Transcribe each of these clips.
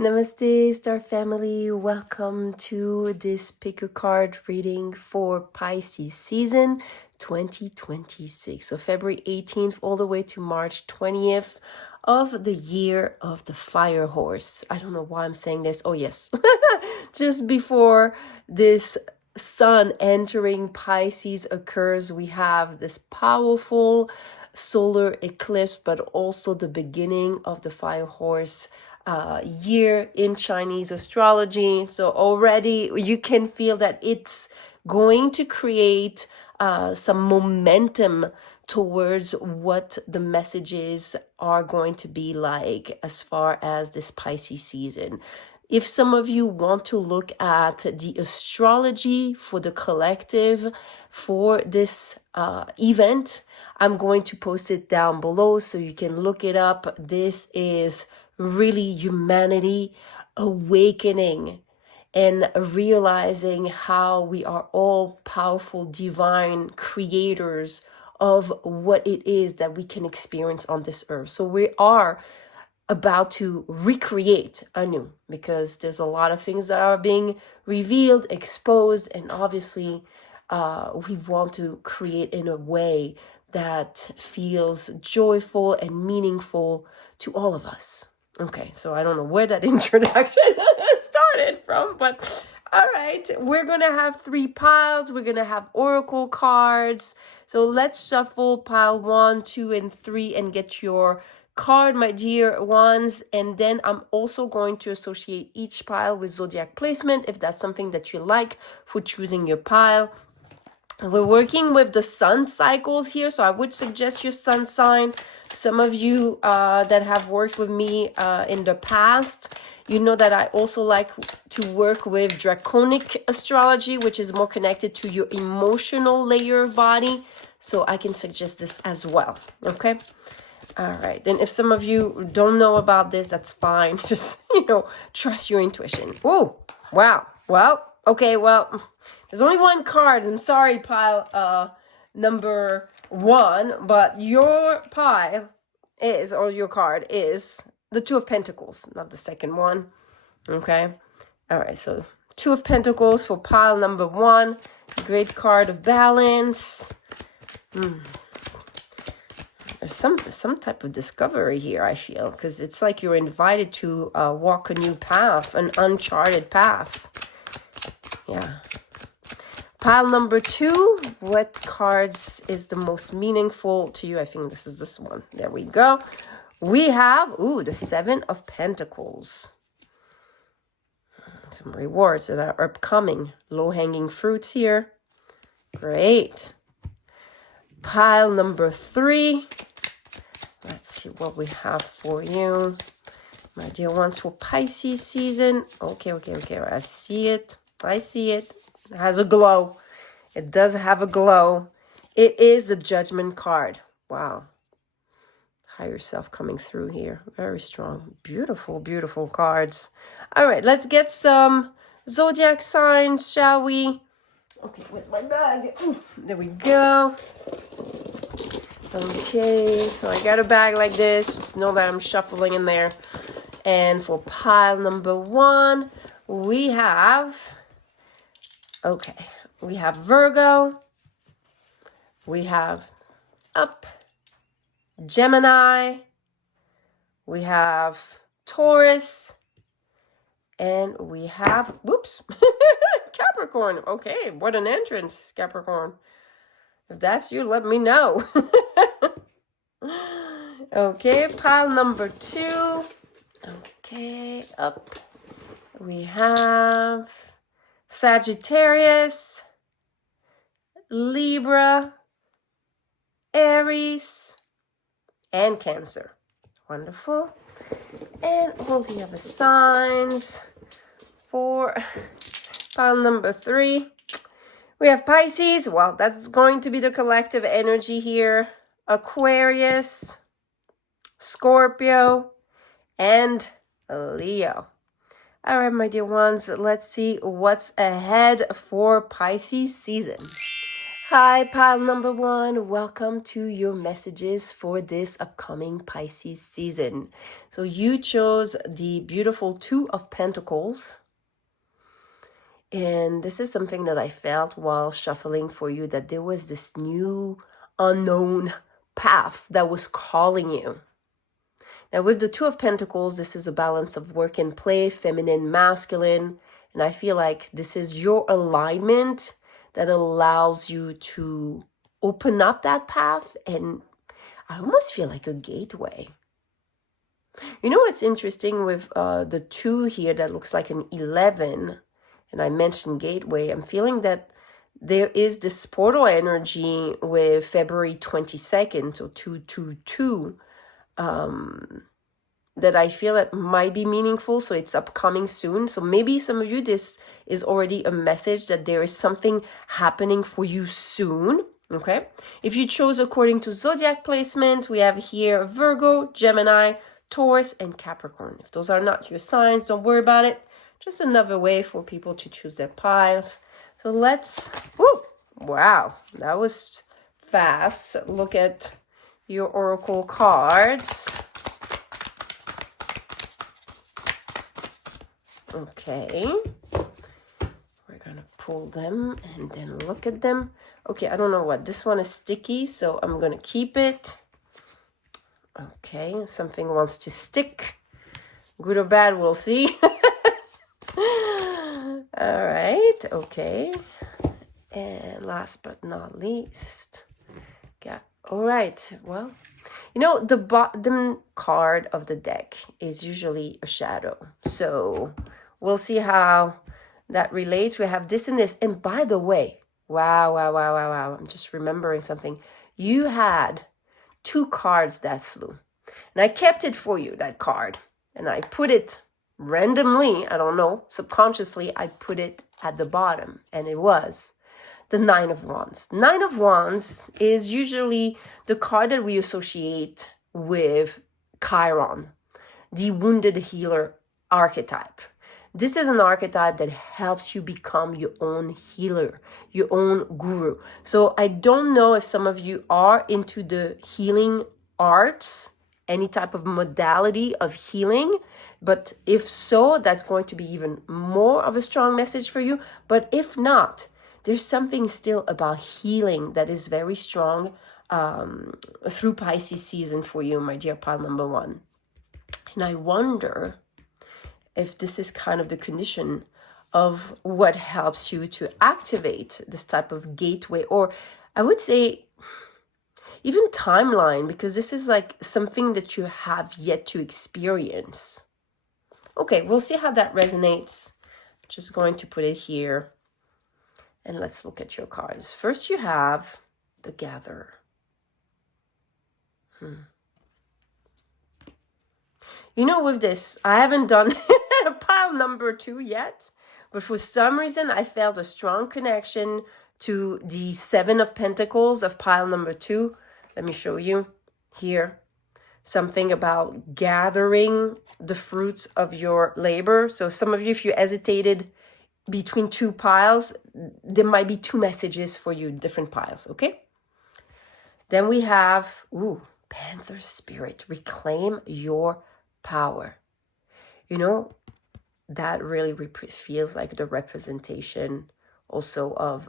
Namaste, Star Family. Welcome to this pick a card reading for Pisces season 2026. So February 18th all the way to March 20th of the year of the fire horse. I don't know why I'm saying this. Oh, yes. Just before this sun entering Pisces occurs, we have this powerful solar eclipse, but also the beginning of the fire horse year in Chinese astrology. So already you can feel that it's going to create some momentum towards what the messages are going to be like as far as this Pisces season. If some of you want to look at the astrology for the collective for this event, I'm going to post it down below so you can look it up. This is really humanity awakening and realizing how we are all powerful divine creators of what it is that we can experience on this earth. So we are about to recreate anew because there's a lot of things that are being revealed, exposed, and obviously we want to create in a way that feels joyful and meaningful to all of us. Okay, so I don't know where that introduction started from, but all right, we're going to have 3 piles. We're going to have oracle cards. So let's shuffle pile 1, 2, and 3 and get your card, my dear ones. And then I'm also going to associate each pile with zodiac placement if that's something that you like for choosing your pile. We're working with the sun cycles here, so I would suggest your sun sign. Some of you that have worked with me in the past, you know that I also like to work with draconic astrology, which is more connected to your emotional layer of body. So I can suggest this as well, okay? All right, and if some of you don't know about this, that's fine. Just, trust your intuition. Oh, wow. Well, okay, well, there's only one card. I'm sorry, pile number 1, but your pile is, or your card is the 2 of Pentacles, not the second one. Okay. All right. So 2 of Pentacles for pile number 1. Great card of balance. There's some type of discovery here, I feel, because it's like you're invited to walk a new path, an uncharted path. Yeah. Pile number 2, what cards is the most meaningful to you? I think this is this one. There we go. We have, the 7 of Pentacles. Some rewards that are upcoming. Low-hanging fruits here. Great. Pile number 3. Let's see what we have for you. My dear ones, for Pisces season. Okay. I see it. It has a glow. It does have a glow. It is a judgment card. Wow. Higher self coming through here. Very strong. Beautiful, beautiful cards. All right, let's get some zodiac signs, shall we? Okay, where's my bag? Ooh, there we go. Okay, so I got a bag like this. Just know that I'm shuffling in there. And for pile number 1, we have... Okay, we have Virgo, we have Up, Gemini, we have Taurus, and we have, whoops, Capricorn. Okay, what an entrance, Capricorn. If that's you, let me know. Okay, pile number 2. Okay, Up, we have... Sagittarius, Libra, Aries, and Cancer. Wonderful. And all the other signs for pile number 3. We have Pisces. Well, that's going to be the collective energy here. Aquarius, Scorpio, and Leo. All right, my dear ones, let's see what's ahead for Pisces season. Hi, pile number one. Welcome to your messages for this upcoming Pisces season. So you chose the beautiful Two of Pentacles. And this is something that I felt while shuffling for you, that there was this new unknown path that was calling you. Now with the Two of Pentacles, this is a balance of work and play, feminine, masculine. And I feel like this is your alignment that allows you to open up that path, and I almost feel like a gateway. You know what's interesting with the 2 here that looks like an 11, and I mentioned gateway, I'm feeling that there is this portal energy with February 22nd, so 222, that I feel that might be meaningful. So it's upcoming soon. So maybe some of you, this is already a message that there is something happening for you soon. Okay. If you chose according to zodiac placement, we have here Virgo, Gemini, Taurus, and Capricorn. If those are not your signs, don't worry about it. Just another way for people to choose their piles. So let's, wow, that was fast. Look at your oracle cards. Okay, we're gonna pull them and then look at them. Okay, I don't know what, this one is sticky, so I'm gonna keep it. Okay, something wants to stick. Good or bad, we'll see. All right, okay. And last but not least, all right, well, you know, the bottom card of the deck is usually a shadow. So we'll see how that relates. We have this and this. And by the way, wow. I'm just remembering something. You had 2 cards that flew. And I kept it for you, that card. And I put it randomly, I don't know, subconsciously, I put it at the bottom. And it was the 9 of Wands. 9 of Wands is usually the card that we associate with Chiron, the wounded healer archetype. This is an archetype that helps you become your own healer, your own guru. So I don't know if some of you are into the healing arts, any type of modality of healing, but if so, that's going to be even more of a strong message for you. But if not, there's something still about healing that is very strong through Pisces season for you, my dear pile number one. And I wonder if this is kind of the condition of what helps you to activate this type of gateway, or I would say even timeline, because this is like something that you have yet to experience. Okay, we'll see how that resonates. Just going to put it here. And let's look at your cards. First, you have the Gatherer. You know, with this, I haven't done pile number 2 yet. But for some reason, I felt a strong connection to the 7 of Pentacles of pile number 2. Let me show you here. Something about gathering the fruits of your labor. So some of you, if you hesitated between 2 piles, there might be 2 messages for you, different piles, okay? Then we have, Panther Spirit, reclaim your power. You know, that really feels like the representation also of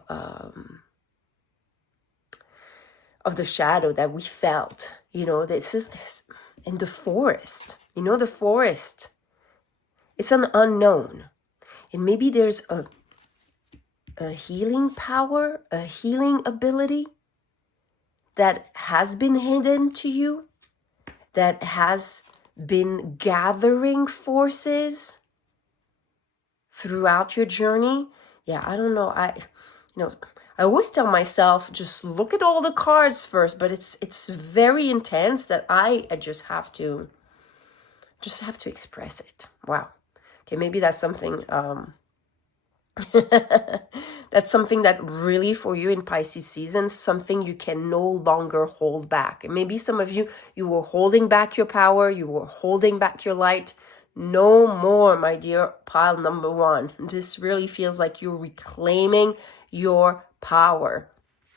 the shadow that we felt. You know, this is in the forest. You know, the forest, it's an unknown. And maybe there's a healing power, a healing ability that has been hidden to you, that has been gathering forces throughout your journey. Yeah, I don't know. I always tell myself, just look at all the cards first, but it's very intense that I just have to express it. Wow. Okay, maybe that's something that's something that really for you in Pisces season, something you can no longer hold back. And maybe some of you were holding back your power, you were holding back your light. No more, my dear pile number 1. This really feels like you're reclaiming your power.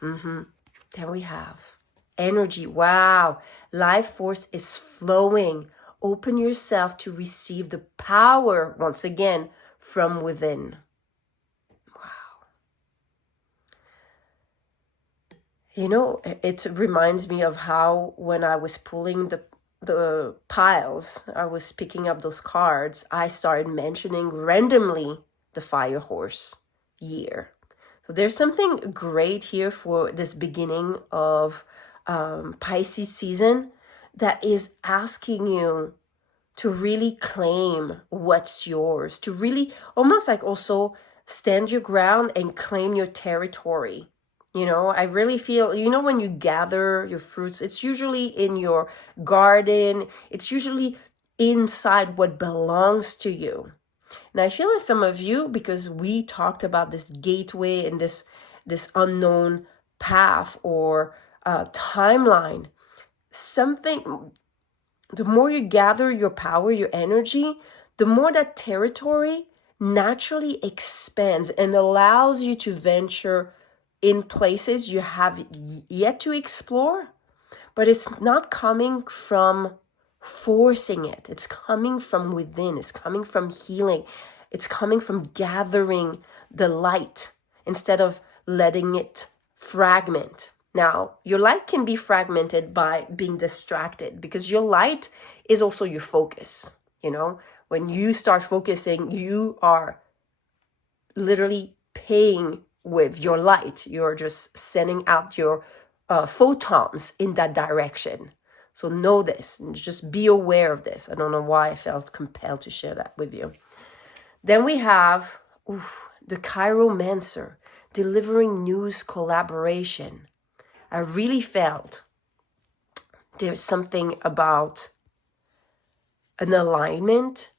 Then we have energy. Wow. Life force is flowing. Open yourself to receive the power, once again, from within. Wow. You know, it reminds me of how when I was pulling the piles, I was picking up those cards, I started mentioning randomly the fire horse year. So there's something great here for this beginning of Pisces season that is asking you to really claim what's yours, to really almost like also stand your ground and claim your territory. You know, I really feel, you know, when you gather your fruits, it's usually in your garden. It's usually inside what belongs to you. And I feel like some of you, because we talked about this gateway and this unknown path or timeline, something, the more you gather your power, your energy, the more that territory naturally expands and allows you to venture in places you have yet to explore, but it's not coming from forcing it. It's coming from within. It's coming from healing. It's coming from gathering the light instead of letting it fragment. Now, your light can be fragmented by being distracted because your light is also your focus. You know, when you start focusing, you are literally paying with your light. You're just sending out your photons in that direction. So know this and just be aware of this. I don't know why I felt compelled to share that with you. Then we have the Chiromancer, delivering news, collaboration. I really felt there's something about an alignment,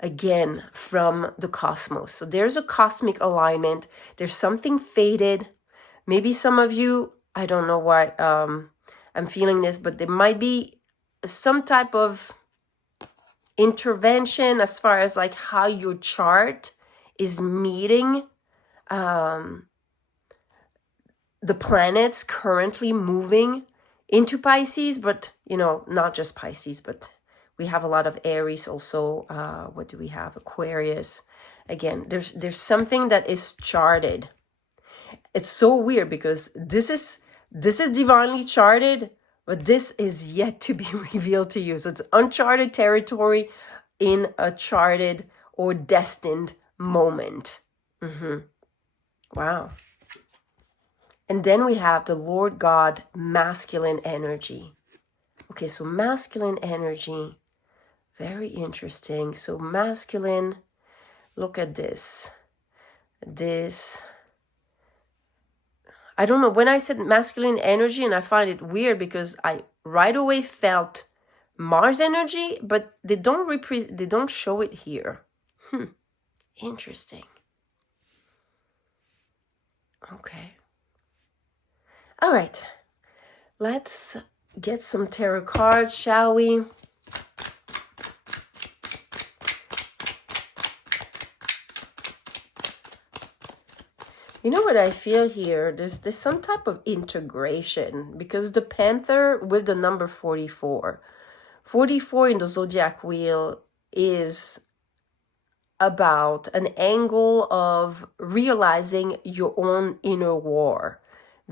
again, from the cosmos. So there's a cosmic alignment. There's something fated. Maybe some of you, I don't know why I'm feeling this, but there might be some type of intervention as far as like how your chart is meeting the planets currently moving into Pisces, but, you know, not just Pisces, but we have a lot of Aries also. What do we have? Aquarius. Again, there's something that is charted. It's so weird because this is divinely charted, but this is yet to be revealed to you. So it's uncharted territory in a charted or destined moment. Wow. And then we have the Lord God, masculine energy. Okay, so masculine energy, very interesting. So masculine, look at this. I don't know, when I said masculine energy, and I find it weird because I right away felt Mars energy, but they don't show it here. Interesting. Okay. All right, let's get some tarot cards, shall we? You know what I feel here? There's some type of integration because the Panther with the number 44. 44 in the zodiac wheel is about an angle of realizing your own inner war,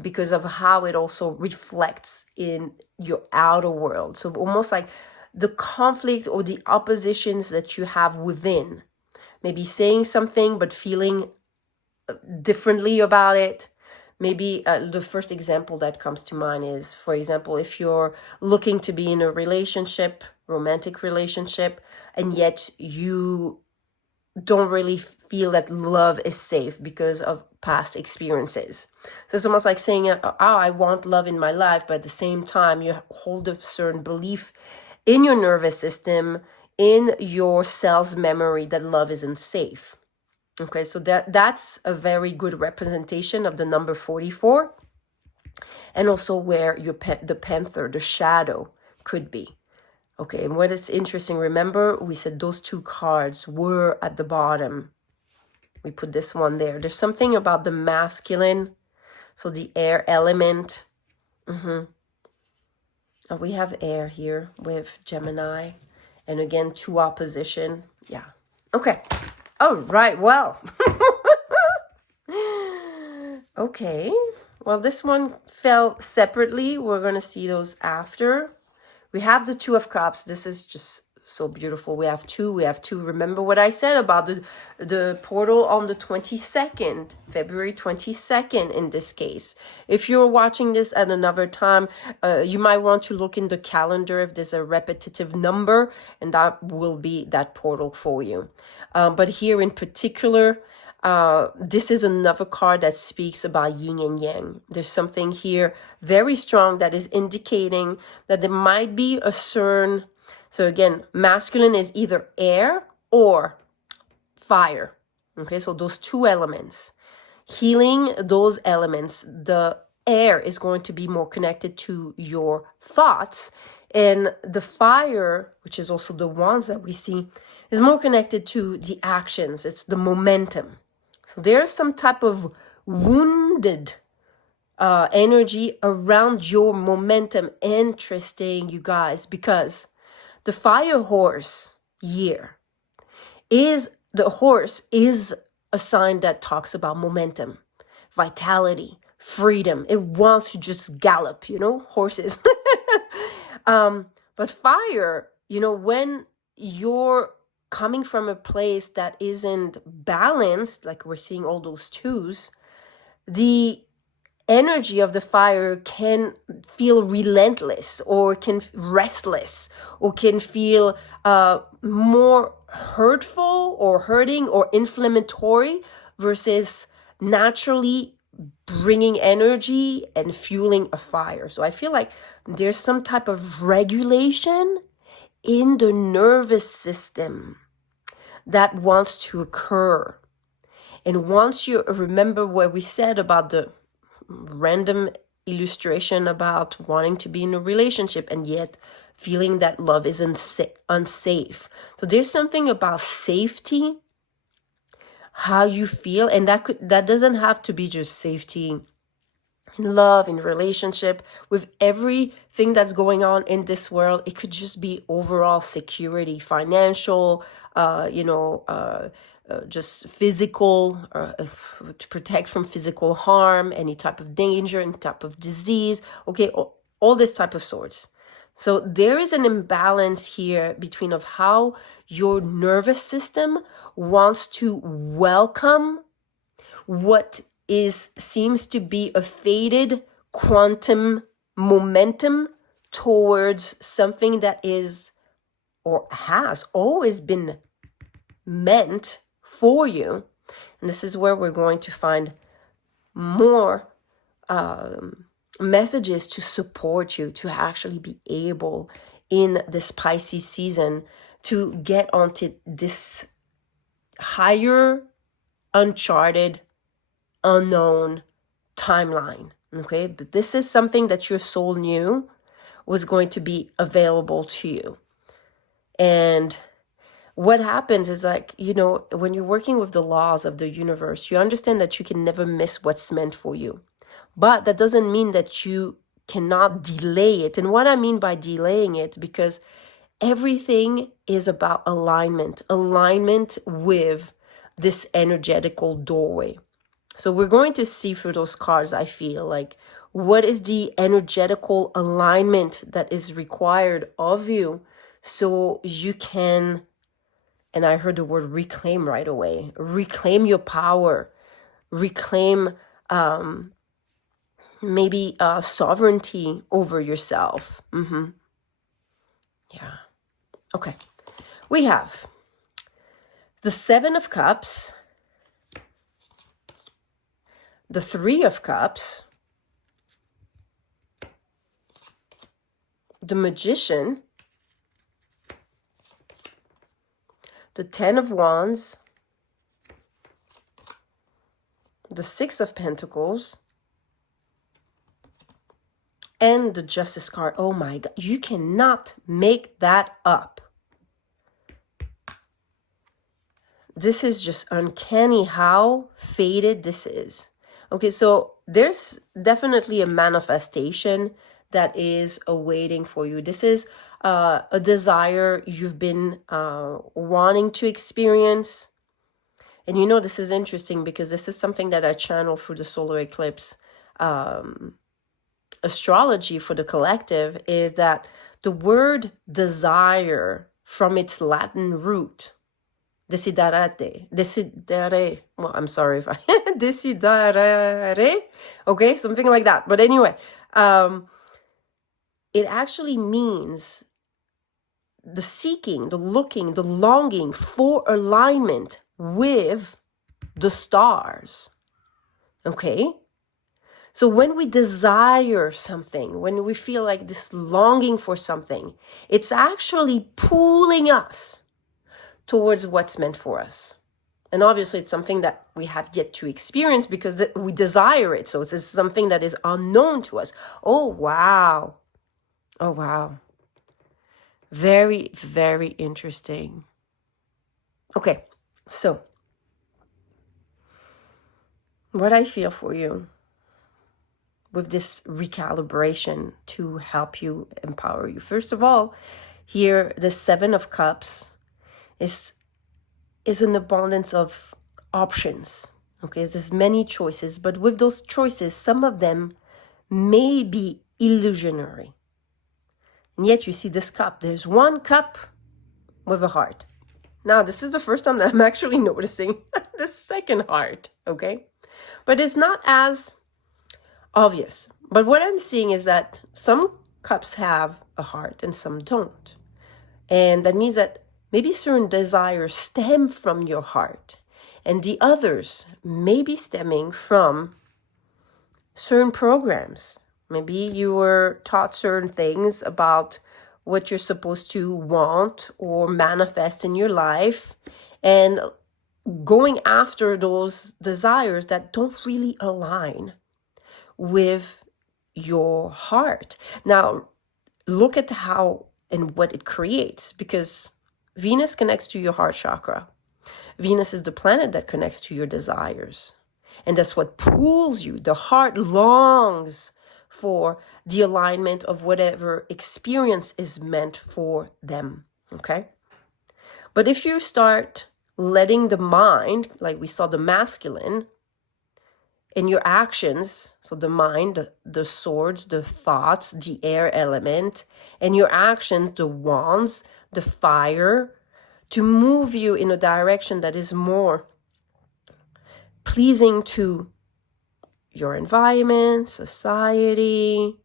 because of how it also reflects in your outer world. So almost like the conflict or the oppositions that you have within. Maybe saying something but feeling differently about it. Maybe the first example that comes to mind is, for example, if you're looking to be in a relationship, romantic relationship, and yet you don't really feel that love is safe because of past experiences. So it's almost like saying, oh, I want love in my life, but at the same time, you hold a certain belief in your nervous system, in your cell's memory that love isn't safe. Okay, so that's a very good representation of the number 44, and also where the Panther, the shadow, could be. Okay, and what is interesting, remember we said those two cards were at the bottom. We put this one there. There's something about the masculine. So the air element. We have air here with Gemini. And again, 2 opposition. Yeah. Okay. All right. Well. Okay. Well, this one fell separately. We're going to see those after. We have the 2 of Cups. This is just so beautiful. We have 2. We have 2. Remember what I said about the portal on the 22nd, February 22nd in this case. If you're watching this at another time, you might want to look in the calendar if there's a repetitive number, and that will be that portal for you. But here in particular, this is another card that speaks about yin and yang. There's something here very strong that is indicating that there might be a certain, so again, masculine is either air or fire. Okay, so those 2 elements. Healing those elements, the air is going to be more connected to your thoughts, and the fire, which is also the wands that we see, is more connected to the actions. It's the momentum. So there's some type of wounded energy around your momentum. Interesting, you guys, because the fire horse year is, the horse is a sign that talks about momentum, vitality, freedom. It wants to just gallop, you know, horses. But fire, you know, when you're coming from a place that isn't balanced, like we're seeing all those 2s, the energy of the fire can feel relentless, or can restless, or can feel more hurtful or hurting or inflammatory, versus naturally bringing energy and fueling a fire. So I feel like there's some type of regulation in the nervous system that wants to occur. And once you remember what we said about the random illustration about wanting to be in a relationship and yet feeling that love is unsafe. So there's something about safety, how you feel, and that doesn't have to be just safety in love, in relationship, with everything that's going on in this world. It could just be overall security, financial, just physical, to protect from physical harm, any type of danger, any type of disease, okay, all this type of sorts. So there is an imbalance here between of how your nervous system wants to welcome what seems to be a faded quantum momentum towards something that is or has always been meant for you. And this is where we're going to find more messages to support you to actually be able in this Pisces season to get onto this higher, uncharted, unknown timeline. Okay, but this is something that your soul knew was going to be available to you. And what happens is, like, you know, when you're working with the laws of the universe, you understand that you can never miss what's meant for you. But that doesn't mean that you cannot delay it. And what I mean by delaying it, because everything is about alignment with this energetical doorway. So we're going to see through those cards, I feel like, what is the energetical alignment that is required of you so you can, and I heard the word reclaim right away, reclaim your power, reclaim maybe sovereignty over yourself. Yeah. Okay. We have the 7 of Cups, the 3 of Cups, the Magician, the 10 of Wands, the 6 of Pentacles, and the Justice card. Oh my God, you cannot make that up. This is just uncanny how faded this is. Okay, so there's definitely a manifestation that is awaiting for you. This is a desire you've been wanting to experience. And you know, this is interesting because this is something that I channel through the solar eclipse astrology for the collective, is that the word desire from its Latin root, desidere, well, I'm sorry if I, desidere, okay, something like that. But anyway, it actually means the seeking, the looking, the longing for alignment with the stars, okay? So when we desire something, when we feel like this longing for something, it's actually pulling us towards what's meant for us. And obviously it's something that we have yet to experience because we desire it. So it's something that is unknown to us. Oh, wow. Oh, wow. Very, very interesting. Okay, so what I feel for you with this recalibration to help you, empower you. First of all, here, the Seven of Cups is an abundance of options. Okay, there's many choices, but with those choices, some of them may be illusionary. And yet you see this cup. There's one cup with a heart. Now, this is the first time that I'm actually noticing the second heart, okay? But it's not as obvious. But what I'm seeing is that some cups have a heart and some don't. And that means that maybe certain desires stem from your heart, and the others may be stemming from certain programs. Maybe you were taught certain things about what you're supposed to want or manifest in your life, and going after those desires that don't really align with your heart. Now, look at how and what it creates, because Venus connects to your heart chakra. Venus is the planet that connects to your desires. And that's what pulls you. The heart longs for the alignment of whatever experience is meant for them. Okay? But if you start letting the mind, like we saw the masculine, in your actions, so the mind, the swords, the thoughts, the air element, and your actions, the wands, the fire, to move you in a direction that is more pleasing to your environment, society,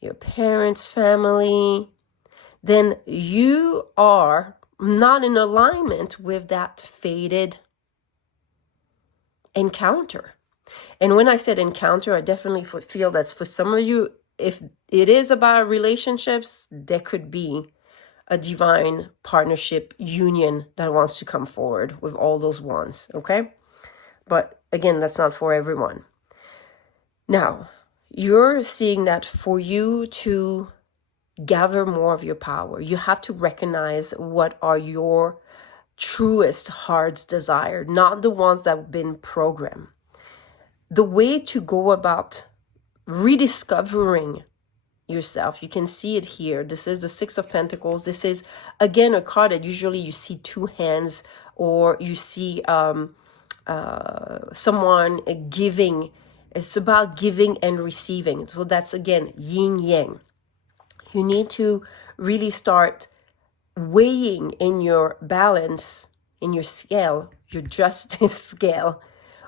your parents' family, then you are not in alignment with that fated encounter. And when I said encounter, I definitely feel that's for some of you, if it is about relationships, there could be a divine partnership union that wants to come forward with all those wands, okay? But again, that's not for everyone. Now, you're seeing that for you to gather more of your power, you have to recognize what are your truest heart's desire, not the ones that have been programmed. The way to go about rediscovering yourself, you can see it here. This is the Six of Pentacles. This is, again, a card that usually you see two hands, or you see someone giving. It's about giving and receiving. So that's, again, yin yang. You need to really start weighing in your balance, in your scale, your justice scale,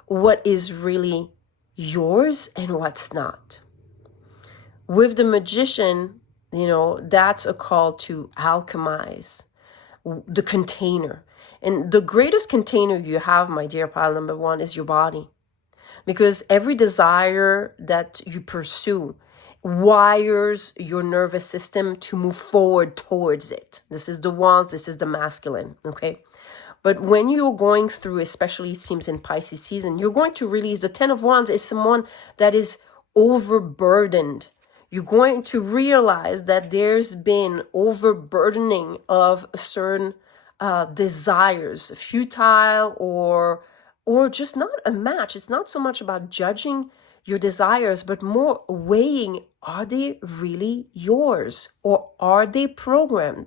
what is really yours and what's not. With the Magician, you know, that's a call to alchemize the container. And the greatest container you have, my dear pile number one, is your body. Because every desire that you pursue wires your nervous system to move forward towards it. This is the wands, this is the masculine, okay? But when you're going through, especially it seems in Pisces season, you're going to release the Ten of Wands is someone that is overburdened. You're going to realize that there's been overburdening of certain desires, futile or or just not a match. It's not so much about judging your desires, but more weighing, are they really yours, or are they programmed?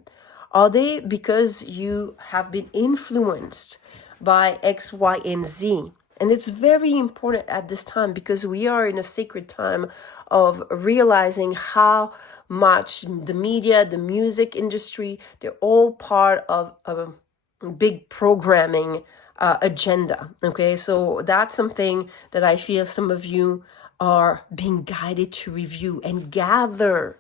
Are they because you have been influenced by X, Y, and Z? And it's very important at this time, because we are in a sacred time of realizing how much the media, the music industry, they're all part of a big programming agenda. Okay, so that's something that I feel some of you are being guided to review and gather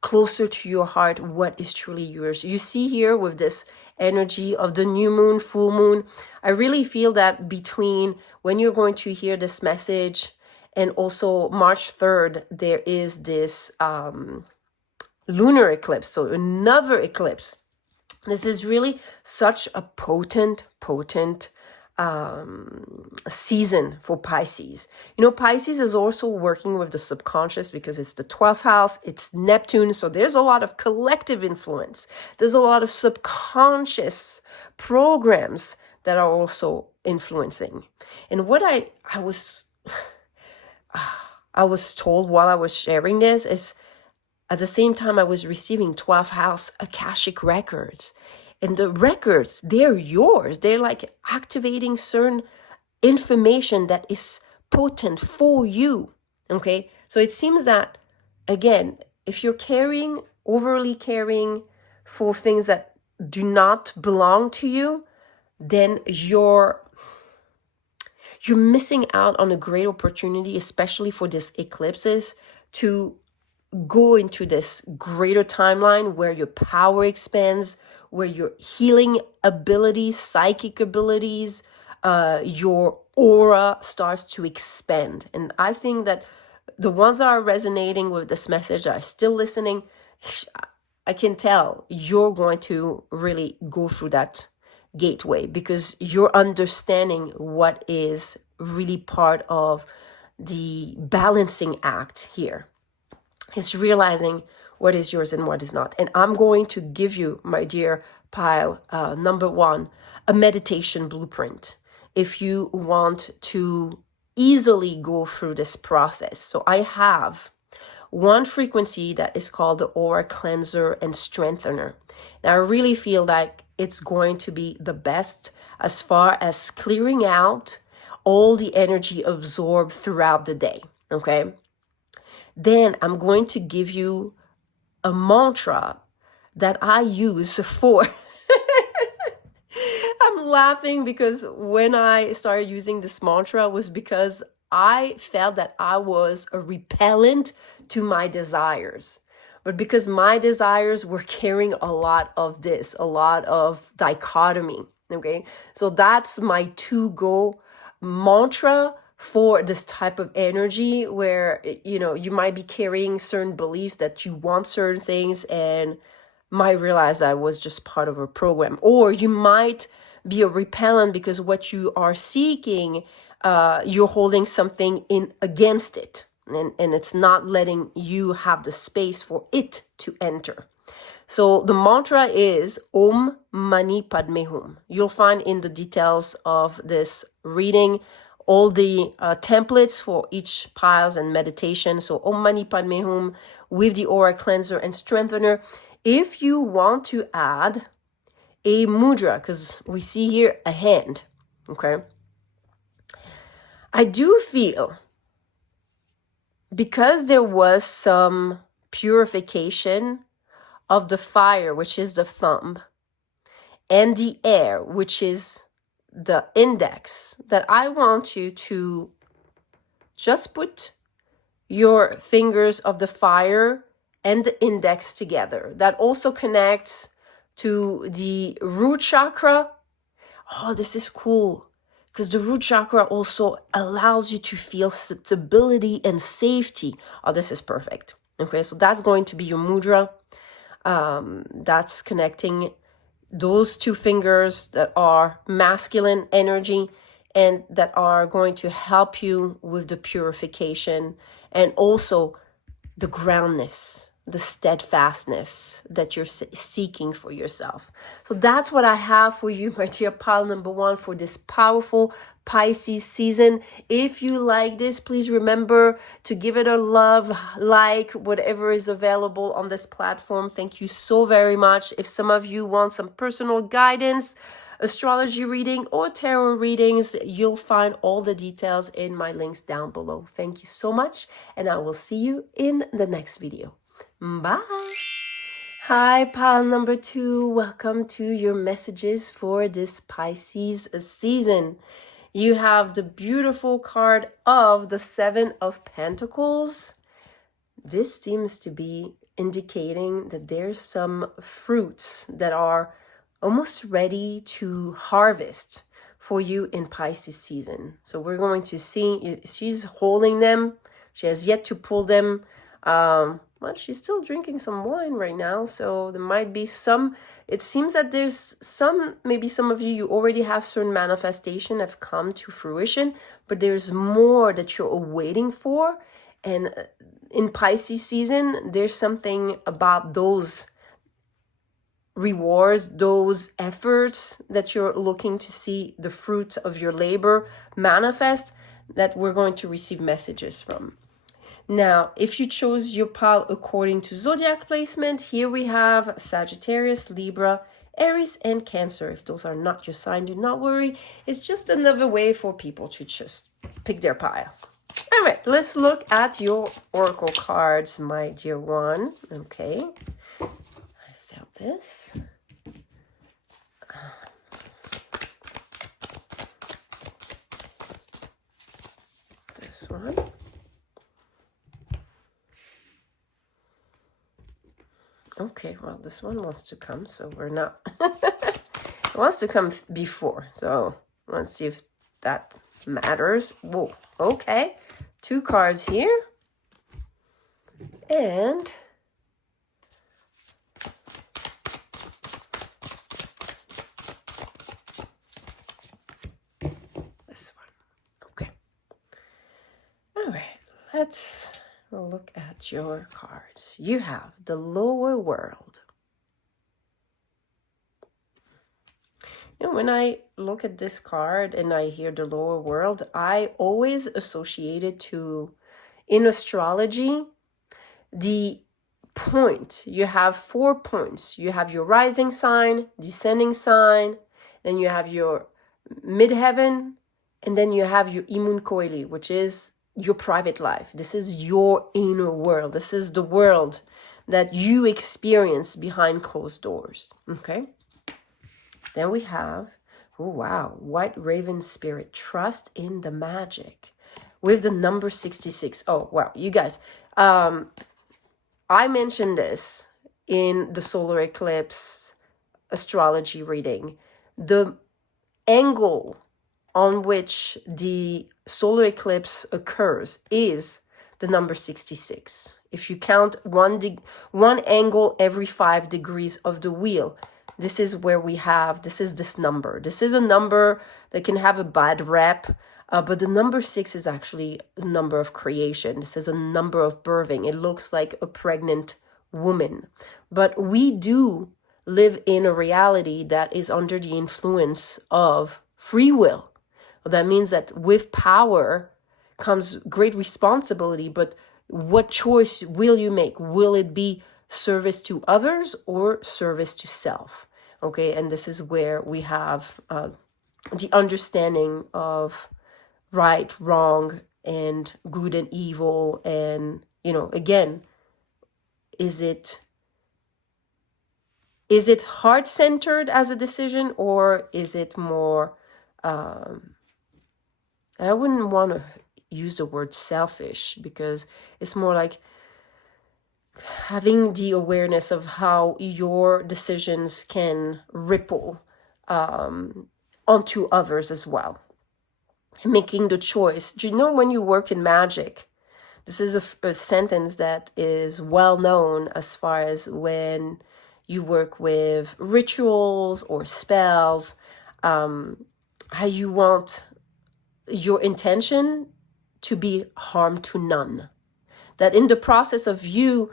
closer to your heart what is truly yours. You see here with this energy of the new moon, full moon, I really feel that between when you're going to hear this message and also March 3rd, there is this lunar eclipse, so another eclipse. This is really such a potent season for Pisces. You know, Pisces is also working with the subconscious because it's the 12th house, it's Neptune, so there's a lot of collective influence. There's a lot of subconscious programs that are also influencing. And what I was told while I was sharing this is, at the same time I was receiving 12th house Akashic records. And the records, they're yours. They're like activating certain information that is potent for you. Okay? So it seems that, again, if you're overly caring for things that do not belong to you, then you're missing out on a great opportunity, especially for these eclipses, to go into this greater timeline where your power expands, where your healing abilities, psychic abilities, your aura starts to expand. And I think that the ones that are resonating with this message are still listening. I can tell you're going to really go through that gateway, because you're understanding what is really part of the balancing act here. It's realizing what is yours and what is not. And I'm going to give you, my dear pile, number one, a meditation blueprint if you want to easily go through this process. So I have one frequency that is called the Aura Cleanser and Strengthener. And I really feel like it's going to be the best as far as clearing out all the energy absorbed throughout the day. Okay? Then I'm going to give you a mantra that I use for... I'm laughing because when I started using this mantra was because I felt that I was a repellent to my desires. But because my desires were carrying a lot of this, a lot of dichotomy. Okay, so that's my to-go mantra for this type of energy where, you know, you might be carrying certain beliefs that you want certain things and might realize that was just part of a program. Or you might be a repellent because what you are seeking, you're holding something in against it. And it's not letting you have the space for it to enter. So the mantra is Om Mani Padme Hum. You'll find in the details of this reading all the templates for each piles and meditation. So Om Mani Padme Hum with the Aura Cleanser and Strengthener. If you want to add a mudra, because we see here a hand, okay? I do feel, because there was some purification of the fire, which is the thumb, and the air, which is the index, that I want you to just put your fingers of the fire and the index together. That also connects to the root chakra. Oh, this is cool, because the root chakra also allows you to feel stability and safety. Oh, this is perfect. Okay, so that's going to be your mudra. That's connecting those two fingers that are masculine energy and that are going to help you with the purification and also the groundness. the steadfastness that you're seeking for yourself. So that's what I have for you, my dear pile number one, for this powerful Pisces season. If you like this, please remember to give it a love, like, whatever is available on this platform. Thank you so very much. If some of you want some personal guidance, astrology reading, or tarot readings, you'll find all the details in my links down below. Thank you so much, and I will see you in the next video. Bye. Hi, pile number two. Welcome to your messages for this Pisces season. You have the beautiful card of the Seven of Pentacles. This seems to be indicating that there's some fruits that are almost ready to harvest for you in Pisces season. So we're going to see, she's holding them. She has yet to pull them. Well, she's still drinking some wine right now, so there might be some, it seems that there's some, maybe some of you already have certain manifestation have come to fruition, but there's more that you're awaiting for. And in Pisces season, there's something about those rewards, those efforts that you're looking to see the fruit of your labor manifest, that we're going to receive messages from. Now, if you chose your pile according to zodiac placement, here we have Sagittarius, Libra, Aries, and Cancer. If those are not your sign, do not worry. It's just another way for people to just pick their pile. All right, let's look at your oracle cards, my dear one. Okay, I felt this. This one. Okay, well, this one wants to come, so we're not. It wants to come before, so let's see if that matters. Whoa, okay. 2 cards here. And this one. Okay. All right, let's look at your cards. You have the lower world. You know, when I look at this card and I hear the lower world, I always associate it to, in astrology, the point. You have 4 points. You have your rising sign, descending sign, then you have your midheaven, and then you have your imun coeli, which is your private life. This is your inner world. This is the world that you experience behind closed doors. Okay. Then we have, oh wow, White Raven Spirit, trust in the magic, with the number 66. Oh wow, you guys, I mentioned this in the solar eclipse astrology reading. The angle on which the solar eclipse occurs is the number 66. If you count one angle every 5 degrees of the wheel, this is where we have, this is this number. This is a number that can have a bad rep, but the number 6 is actually a number of creation. This is a number of birthing. It looks like a pregnant woman. But we do live in a reality that is under the influence of free will. That means that with power comes great responsibility, but what choice will you make? Will it be service to others or service to self? Okay, and this is where we have the understanding of right, wrong, and good and evil. And, you know, again, is it heart-centered as a decision, or is it more... I wouldn't want to use the word selfish, because it's more like having the awareness of how your decisions can ripple onto others as well. Making the choice. Do you know, when you work in magic, this is a sentence that is well known as far as when you work with rituals or spells, how you want your intention to be harm to none. That in the process of you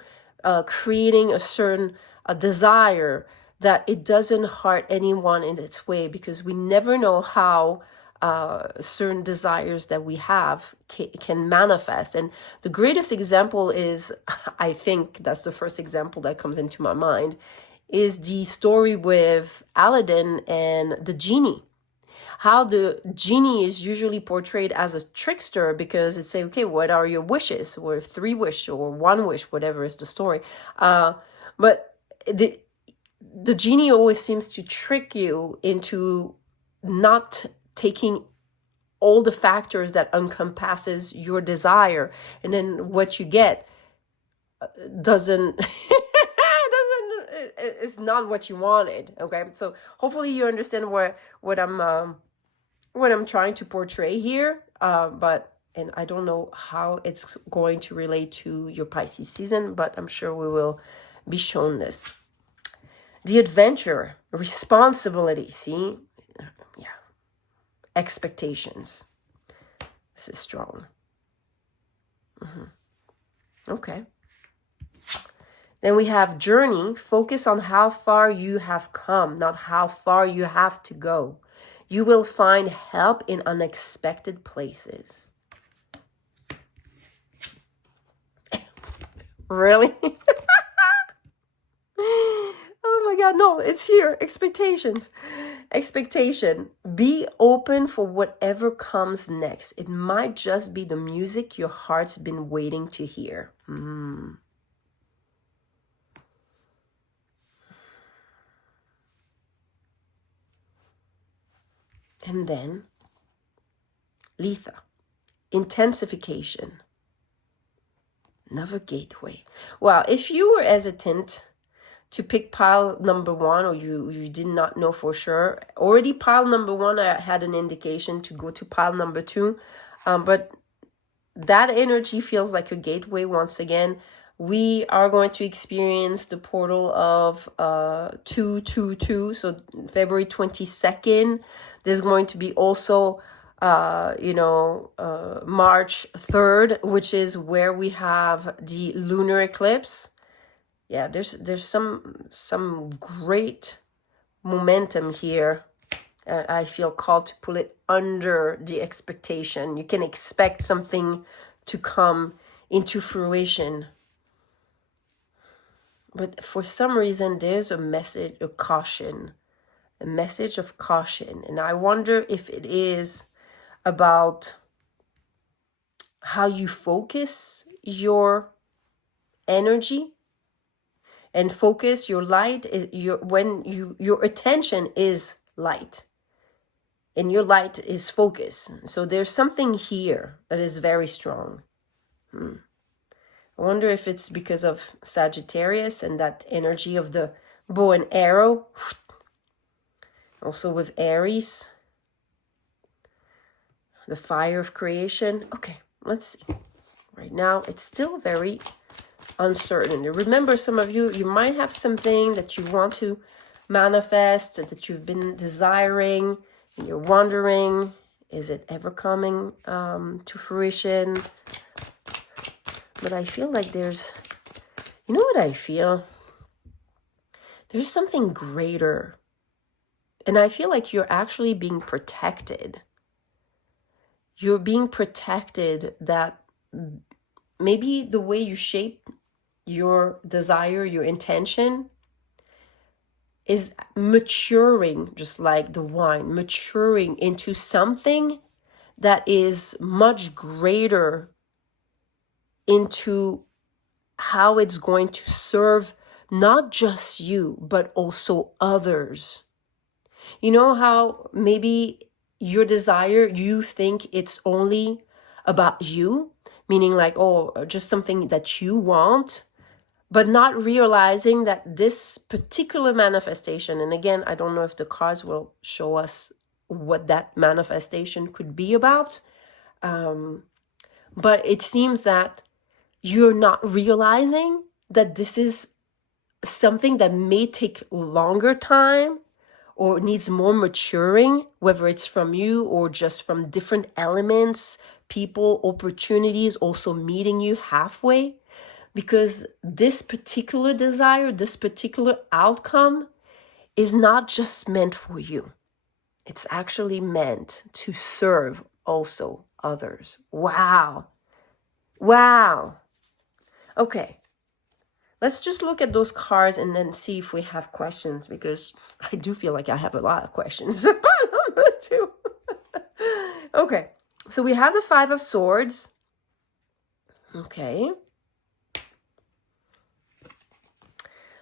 creating a certain desire that it doesn't hurt anyone in its way, because we never know how certain desires that we have can manifest. And the greatest example is, I think that's the first example that comes into my mind, is the story with Aladdin and the genie. How the genie is usually portrayed as a trickster, because it's say, okay, what are your wishes, or 3 wishes or 1 wish, whatever is the story. But the genie always seems to trick you into not taking all the factors that encompasses your desire, and then what you get doesn't it's not what you wanted. Okay, so hopefully you understand what I'm trying to portray here, and I don't know how it's going to relate to your Pisces season, but I'm sure we will be shown this. The adventure, responsibility, see? Yeah. Expectations. This is strong. Okay. Then we have journey. Focus on how far you have come, not how far you have to go. You will find help in unexpected places. Really? Oh my God, no, it's here. Expectations. Expectation. Be open for whatever comes next. It might just be the music your heart's been waiting to hear. And then, Letha. Intensification. Another gateway. Well, if you were hesitant to pick pile number 1, or you did not know for sure, already pile number 1, I had an indication to go to pile number 2, but that energy feels like a gateway. Once again, we are going to experience the portal of 222, so February 22nd. There's going to be also March 3rd, which is where we have the lunar eclipse. Yeah, there's some great momentum here. I feel called to pull it under the expectation. You can expect something to come into fruition. But for some reason, there's a message of caution. A message of caution. And I wonder if it is about how you focus your energy and focus your light. Your attention is light, and your light is focus. So there's something here that is very strong. I wonder if it's because of Sagittarius and that energy of the bow and arrow. Also with Aries, the fire of creation. Okay, let's see. Right now, it's still very uncertain. Remember, some of you might have something that you want to manifest, that you've been desiring, and you're wondering, is it ever coming to fruition? But I feel like there's, you know what I feel? There's something greater. And I feel like you're actually being protected. You're being protected, that maybe the way you shape your desire, your intention, is maturing, just like the wine, maturing into something that is much greater, into how it's going to serve not just you, but also others. You know how maybe your desire, you think it's only about you, meaning like, oh, just something that you want, but not realizing that this particular manifestation, and again, I don't know if the cards will show us what that manifestation could be about, but it seems that you're not realizing that this is something that may take longer time or needs more maturing, whether it's from you or just from different elements, people, opportunities also meeting you halfway. because this particular desire, this particular outcome is not just meant for you. It's actually meant to serve also others. Wow. Wow. Okay. Let's just look at those cards and then see if we have questions, because I do feel like I have a lot of questions about number 2. Okay. So we have the 5 of Swords. Okay.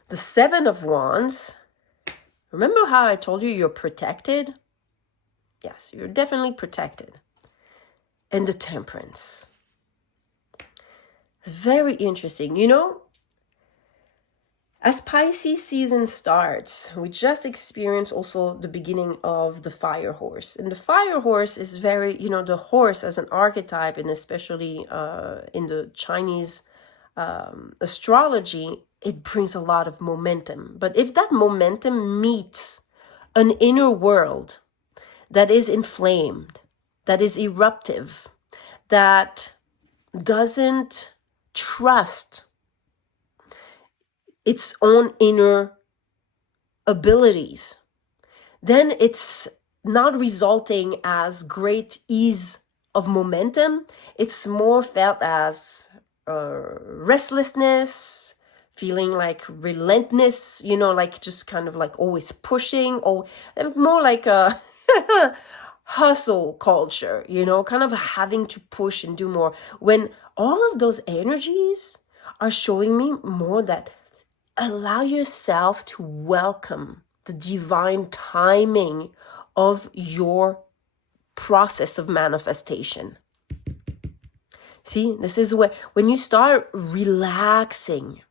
The 7 of Wands. Remember how I told you you're protected? Yes, you're definitely protected. And the Temperance. Very interesting. You know, as Pisces season starts, we just experienced also the beginning of the Fire Horse. And the Fire Horse is very, you know, the horse as an archetype, and especially in the Chinese astrology, it brings a lot of momentum. But if that momentum meets an inner world that is inflamed, that is eruptive, that doesn't trust its own inner abilities, then it's not resulting as great ease of momentum. It's more felt as restlessness, feeling like relentless, you know, like just kind of like always pushing, or more like a hustle culture, you know, kind of having to push and do more. When all of those energies are showing me more that allow yourself to welcome the divine timing of your process of manifestation. See, this is where, when you start relaxing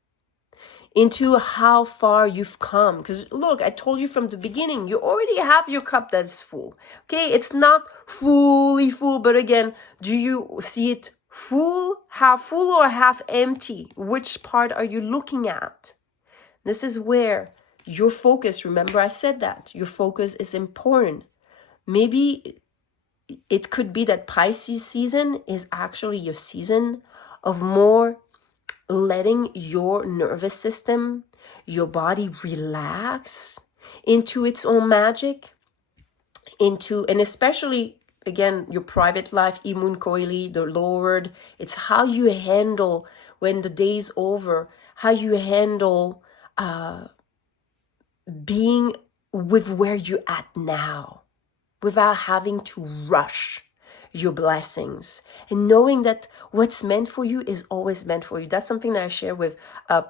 into how far you've come, because look, I told you from the beginning, you already have your cup that's full. Okay, it's not fully full, but again, do you see it full, half full, or half empty? Which part are you looking at? This is where your focus, remember I said that, your focus is important. Maybe it could be that Pisces season is actually your season of more letting your nervous system, your body relax into its own magic, into, and especially, again, your private life, immune coeli, the lowered, it's how you handle when the day's over, how you handle being with where you're at now, without having to rush your blessings, and knowing that what's meant for you is always meant for you. That's something that I share with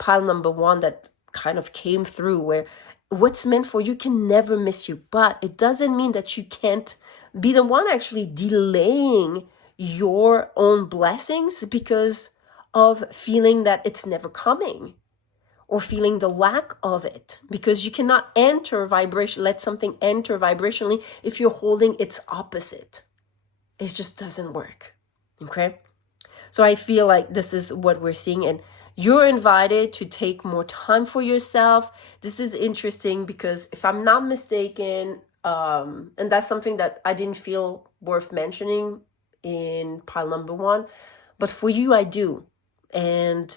pile number 1 that kind of came through, where what's meant for you can never miss you, but it doesn't mean that you can't be the one actually delaying your own blessings because of feeling that it's never coming, or feeling the lack of it, because you cannot enter vibration, let something enter vibrationally if you're holding its opposite. It just doesn't work. Okay? So I feel like this is what we're seeing, and you're invited to take more time for yourself. This is interesting because if I'm not mistaken, and that's something that I didn't feel worth mentioning in pile number 1, but for you I do. And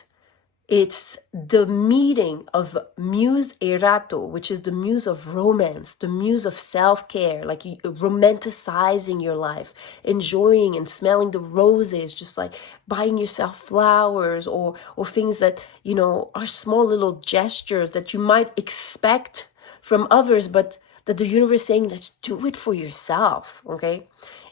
it's the meeting of Muse Erato, which is the muse of romance, the muse of self-care, like romanticizing your life, enjoying and smelling the roses, just like buying yourself flowers, or things that, you know, are small little gestures that you might expect from others, but that the universe is saying, let's do it for yourself, okay?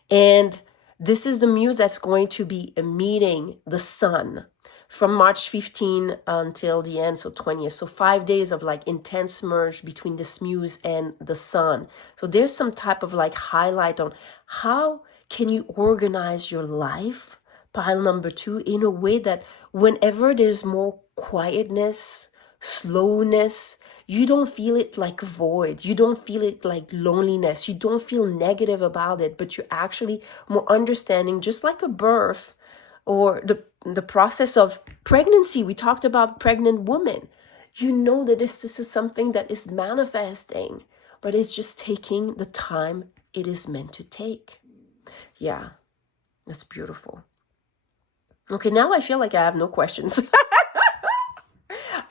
And this is the muse that's going to be meeting the sun from March 15 until the end, so 20th. So 5 days of like intense merge between this muse and the sun. So there's some type of like highlight on how can you organize your life, pile number 2, in a way that whenever there's more quietness, slowness, you don't feel it like void. You don't feel it like loneliness. You don't feel negative about it, but you're actually more understanding, just like a birth, or the process of pregnancy. We talked about pregnant women. You know that this is something that is manifesting, but it's just taking the time it is meant to take. Yeah, that's beautiful. Okay, now I feel like I have no questions.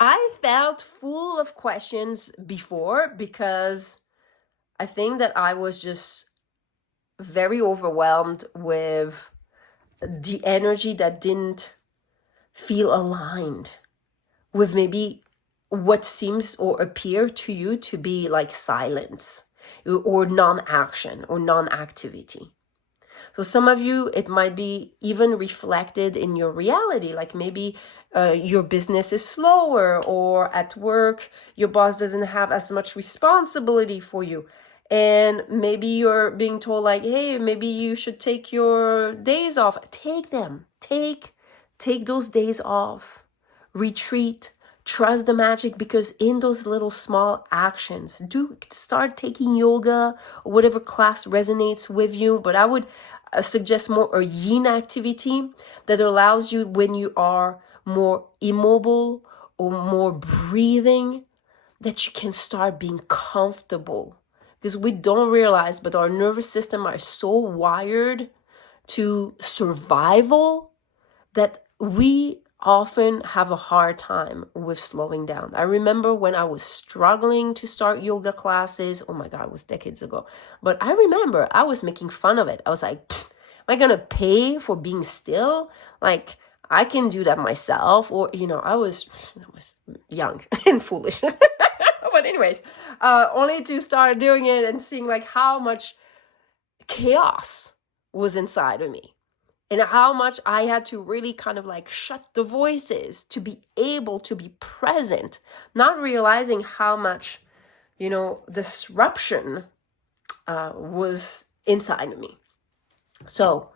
I felt full of questions before because I think that I was just very overwhelmed with the energy that didn't feel aligned with maybe what seems or appear to you to be like silence or non-action or non-activity. So some of you, it might be even reflected in your reality, like maybe your business is slower, or at work, your boss doesn't have as much responsibility for you. And maybe you're being told like, hey, maybe you should take your days off. Take them. Take those days off. Retreat. Trust the magic, because in those little small actions, do start taking yoga or whatever class resonates with you. But I would suggest more a yin activity that allows you, when you are more immobile or more breathing, that you can start being comfortable. Because we don't realize, but our nervous system are so wired to survival that we often have a hard time with slowing down. I remember when I was struggling to start yoga classes. Oh my God, it was decades ago. But I remember I was making fun of it. I was like, am I gonna pay for being still? Like, I can do that myself. Or, I was young and foolish. But anyways, only to start doing it and seeing like how much chaos was inside of me. And how much I had to really kind of like shut the voices to be able to be present, not realizing how much, disruption was inside of me. So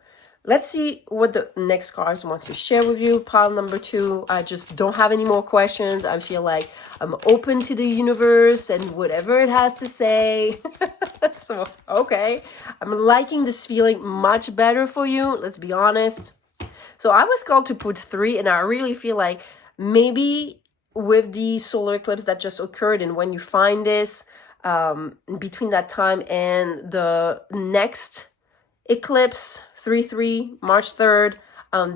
let's see what the next cards want to share with you. Pile number 2, I just don't have any more questions. I feel like I'm open to the universe and whatever it has to say. So, okay. I'm liking this feeling much better for you. Let's be honest. So I was called to put 3, and I really feel like maybe with the solar eclipse that just occurred, and when you find this, between that time and the next eclipse, 3/3, March 3rd,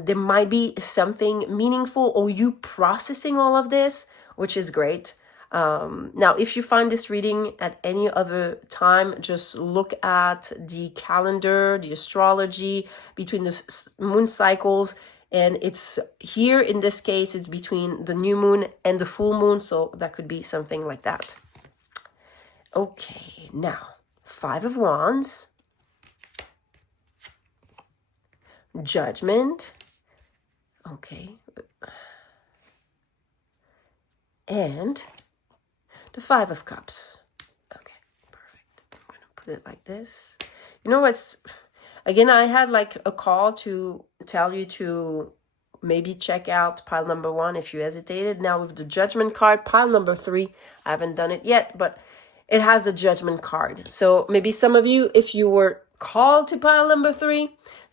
there might be something meaningful, or you processing all of this, which is great. Now, if you find this reading at any other time, just look at the calendar, the astrology between the moon cycles, and it's here in this case, it's between the new moon and the full moon, so that could be something like that. Okay, now, 5 of Wands, Judgment, okay, and the 5 of Cups. Okay, perfect. I'm going to put it like this. You know what's... Again, I had like a call to tell you to maybe check out pile number 1 if you hesitated. Now with the Judgment card, pile number 3, I haven't done it yet, but it has the Judgment card. So maybe some of you, if you were called to pile number 3,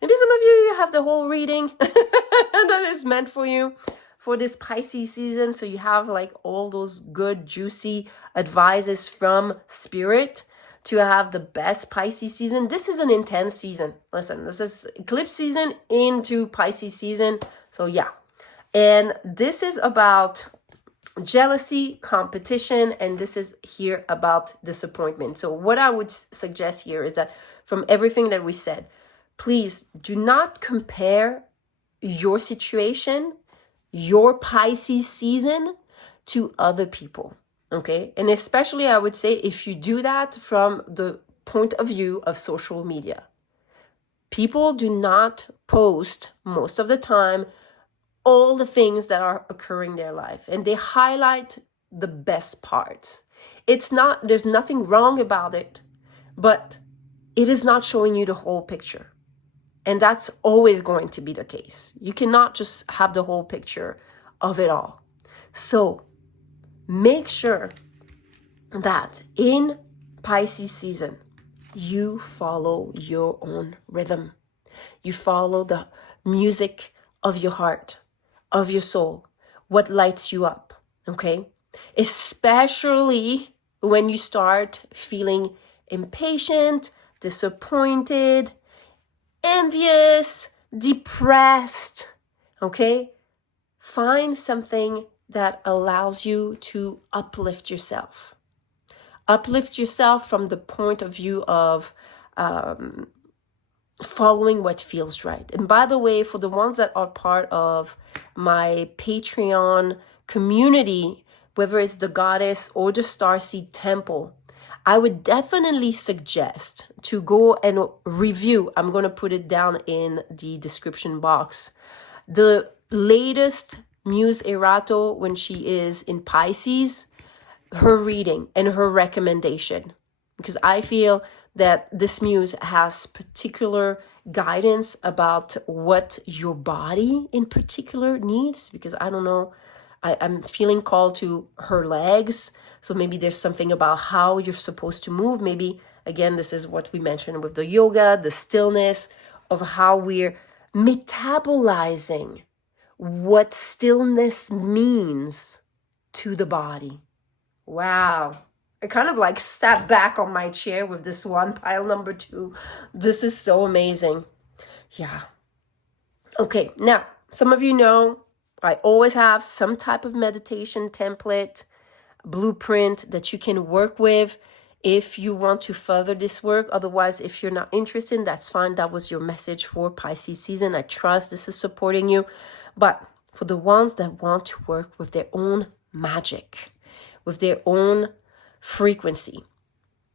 maybe some of you have the whole reading that is meant for you for this Pisces season. So you have like all those good, juicy advices from Spirit to have the best Pisces season. This is an intense season. Listen, this is eclipse season into Pisces season. So yeah. And this is about jealousy, competition, and this is here about disappointment. So what I would suggest here is that from everything that we said, please do not compare your situation, your Pisces season, to other people. Okay, and especially I would say if you do that from the point of view of social media. People do not post most of the time all the things that are occurring in their life, and they highlight the best parts. There's nothing wrong about it, but it is not showing you the whole picture. And that's always going to be the case. You cannot just have the whole picture of it all. So make sure that in Pisces season, you follow your own rhythm. You follow the music of your heart, of your soul, what lights you up, okay? Especially when you start feeling impatient, disappointed, envious, depressed, okay? Find something that allows you to uplift yourself. Uplift yourself from the point of view of following what feels right. And by the way, for the ones that are part of my Patreon community, whether it's the Goddess or the Starseed Temple, I would definitely suggest to go and review. I'm going to put it down in the description box. The latest Muse Erato, when she is in Pisces, her reading and her recommendation. Because I feel that this muse has particular guidance about what your body in particular needs. Because I don't know, I'm feeling called to her legs. So maybe there's something about how you're supposed to move. Maybe, again, this is what we mentioned with the yoga, the stillness of how we're metabolizing what stillness means to the body. Wow. I kind of like sat back on my chair with this one, pile number 2. This is so amazing. Yeah. Okay, now, some of you know I always have some type of meditation template, blueprint that you can work with if you want to further this work. Otherwise, if you're not interested, that's fine. That was your message for Pisces season. I trust this is supporting you. But for the ones that want to work with their own magic, with their own frequency,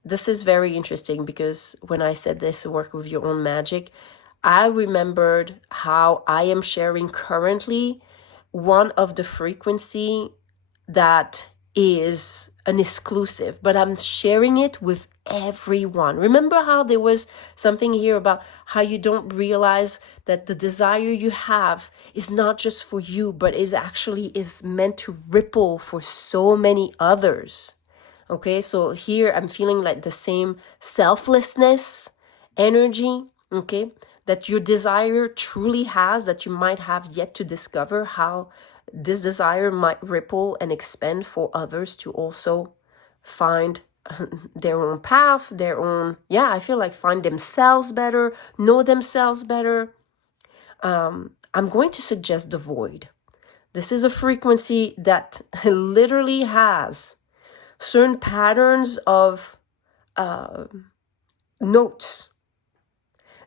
this is very interesting, because when I said this, work with your own magic, I remembered how I am sharing currently one of the frequency that is an exclusive, but I'm sharing it with everyone. Remember how there was something here about how you don't realize that the desire you have is not just for you, but it actually is meant to ripple for so many others. Okay, so here I'm feeling like the same selflessness energy, okay, that your desire truly has, that you might have yet to discover how this desire might ripple and expand for others to also find their own path, their own, I feel like find themselves better, know themselves better. I'm going to suggest the void. This is a frequency that literally has certain patterns of notes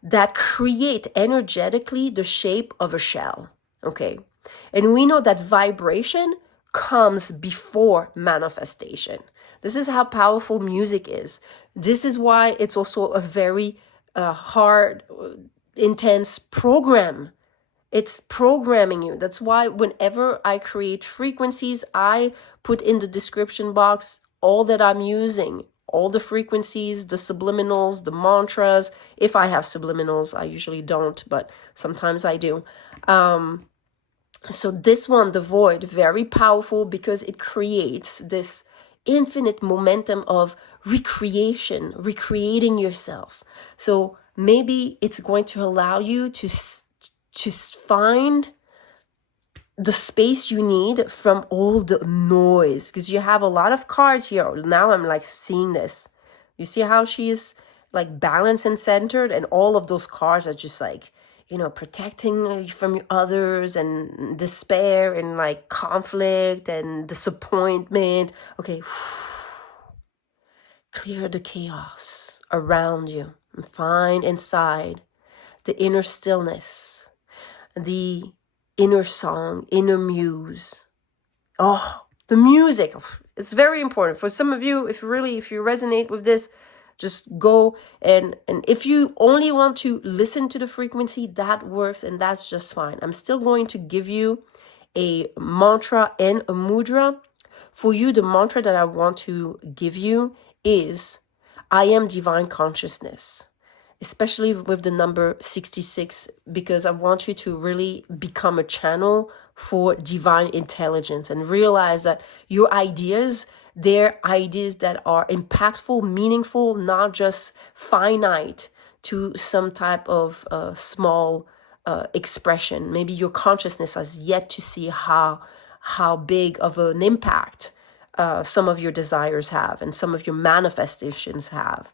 that create energetically the shape of a shell, okay? And we know that vibration comes before manifestation. This is how powerful music is. This is why it's also a very hard, intense program. It's programming you. That's why whenever I create frequencies, I put in the description box all that I'm using, all the frequencies, the subliminals, the mantras. If I have subliminals, I usually don't, but sometimes I do. So this one, the void, very powerful because it creates this infinite momentum of recreating yourself. So maybe it's going to allow you to find the space you need from all the noise, because you have a lot of cards here. Now I'm like seeing this. You see how she is like balanced and centered, and all of those cards are just like, protecting you from others and despair and like conflict and disappointment. Okay. Clear the chaos around you and find inside the inner stillness, the inner song, inner muse. Oh, the music. It's very important. For some of you, if you resonate with this, just go and if you only want to listen to the frequency, that works, and that's just fine. I'm still going to give you a mantra and a mudra. For you, the mantra that I want to give you is I am divine consciousness, especially with the number 66, because I want you to really become a channel for divine intelligence and realize that your ideas, they're ideas that are impactful, meaningful, not just finite to some type of small expression. Maybe your consciousness has yet to see how big of an impact some of your desires have and some of your manifestations have.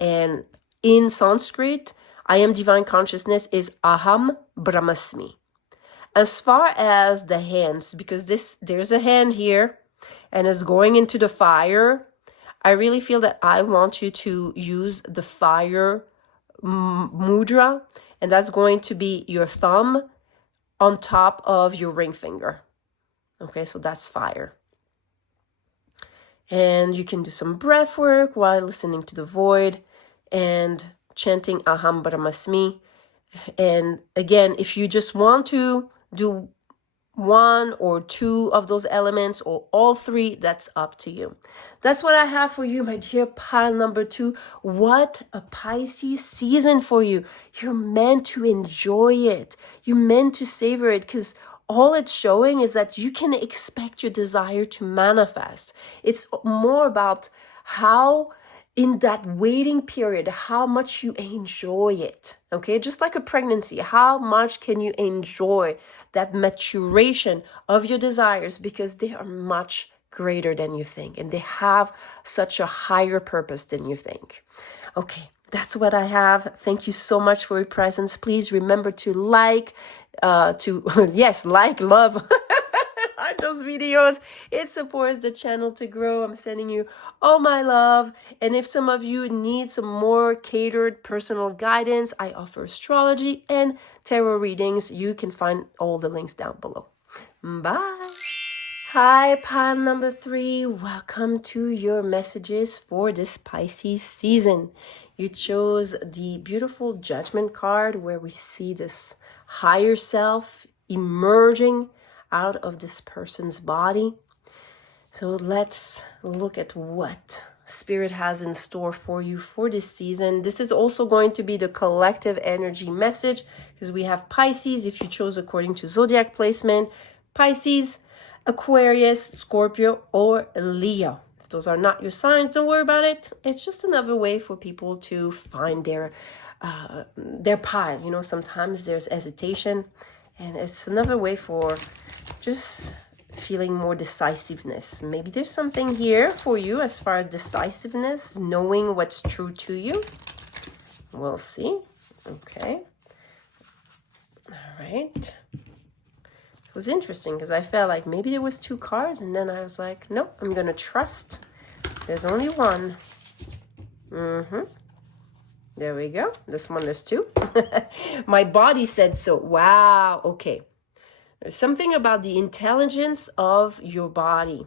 And in Sanskrit, I am divine consciousness is AHAM BRAHMASMI. As far as the hands, because there's a hand here and it's going into the fire, I really feel that I want you to use the fire mudra, and that's going to be your thumb on top of your ring finger. Okay, so that's fire. And you can do some breath work while listening to the void and chanting AHAM BRAHMASMI. And again, if you just want to do one or two of those elements or all three, that's up to you. That's what I have for you, my dear pile number 2. What a Pisces season for you. You're meant to enjoy it. You're meant to savor it, because all it's showing is that you can expect your desire to manifest. It's more about how in that waiting period, how much you enjoy it. Okay, just like a pregnancy, how much can you enjoy that maturation of your desires, because they are much greater than you think and they have such a higher purpose than you think. Okay, that's what I have. Thank you so much for your presence. Please remember to like, yes, like, love those videos. It supports the channel to grow. I'm sending you all my love. And if some of you need some more catered personal guidance, I offer astrology and tarot readings. You can find all the links down below. Bye. Hi, pile number 3. Welcome to your messages for this Pisces season. You chose the beautiful Judgment card, where we see this higher self emerging out of this person's body. So let's look at what Spirit has in store for you for this season. This is also going to be the collective energy message, because we have Pisces, if you chose according to zodiac placement, Pisces, Aquarius, Scorpio, or Leo. If those are not your signs, don't worry about it. It's just another way for people to find their pile. You know, sometimes there's hesitation, and it's another way for just feeling more decisiveness. Maybe there's something here for you as far as decisiveness, knowing what's true to you. We'll see. Okay. All right. It was interesting because I felt like maybe there was 2 cards, and then I was like, nope, I'm going to trust. There's only one. There we go. This one, there's 2. My body said so. Wow. Okay. There's something about the intelligence of your body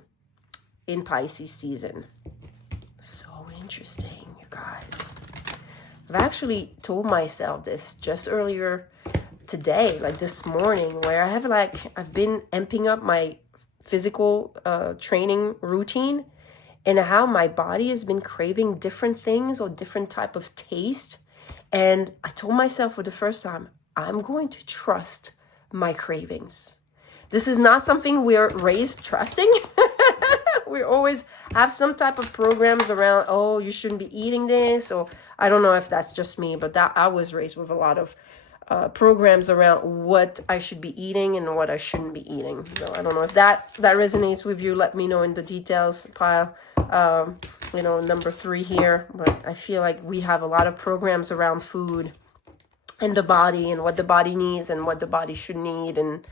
in Pisces season. So interesting, you guys. I've actually told myself this just earlier today, like this morning, where I've been amping up my physical training routine, and how my body has been craving different things or different type of taste. And I told myself for the first time, I'm going to trust my cravings. This is not something we're raised trusting. We always have some type of programs around, oh, you shouldn't be eating this, or I don't know if that's just me, but that I was raised with a lot of programs around what I should be eating and what I shouldn't be eating. So I don't know if that resonates with you. Let me know in the details pile. Number 3 here, but I feel like we have a lot of programs around food and the body and what the body needs and what the body should need and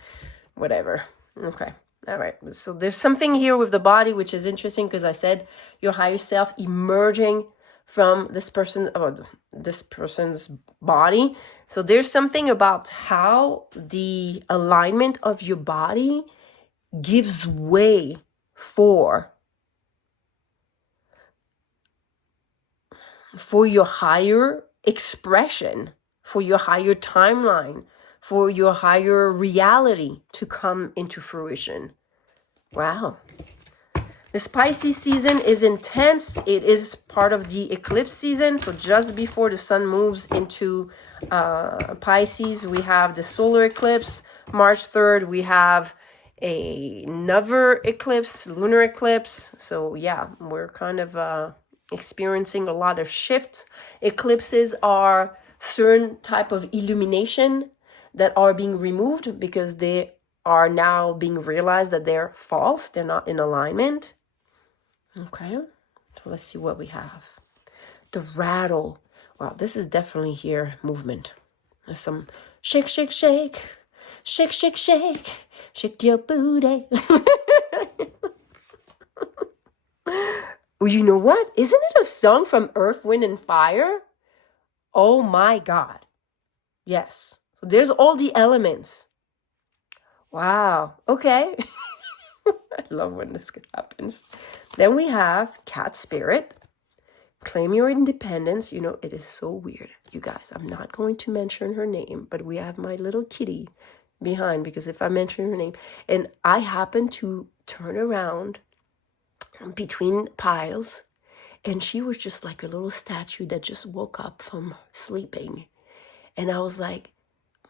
whatever. Okay. All right. So there's something here with the body, which is interesting, because I said your higher self emerging from this person or this person's body. So there's something about how the alignment of your body gives way for your higher expression, for your higher timeline, for your higher reality to come into fruition. Wow. This Pisces season is intense. It is part of the eclipse season. So just before the sun moves into Pisces, we have the solar eclipse. March 3rd, we have another eclipse, lunar eclipse. So yeah, we're kind of experiencing a lot of shifts. Eclipses are certain type of illumination that are being removed because they are now being realized that they're false. They're not in alignment. Okay, so let's see what we have. The rattle. Wow, this is definitely here movement. There's some shake, shake, shake. Shake, shake, shake. Shake your booty. Well, you know what? Isn't it a song from Earth, Wind, and Fire? Oh my God. Yes. So there's all the elements. Wow. Okay. I love when this happens. Then we have Cat Spirit. Claim your independence. You know, it is so weird. You guys, I'm not going to mention her name, but we have my little kitty behind, because if I mention her name, and I happen to turn around between piles, and she was just like a little statue that just woke up from sleeping. And I was like,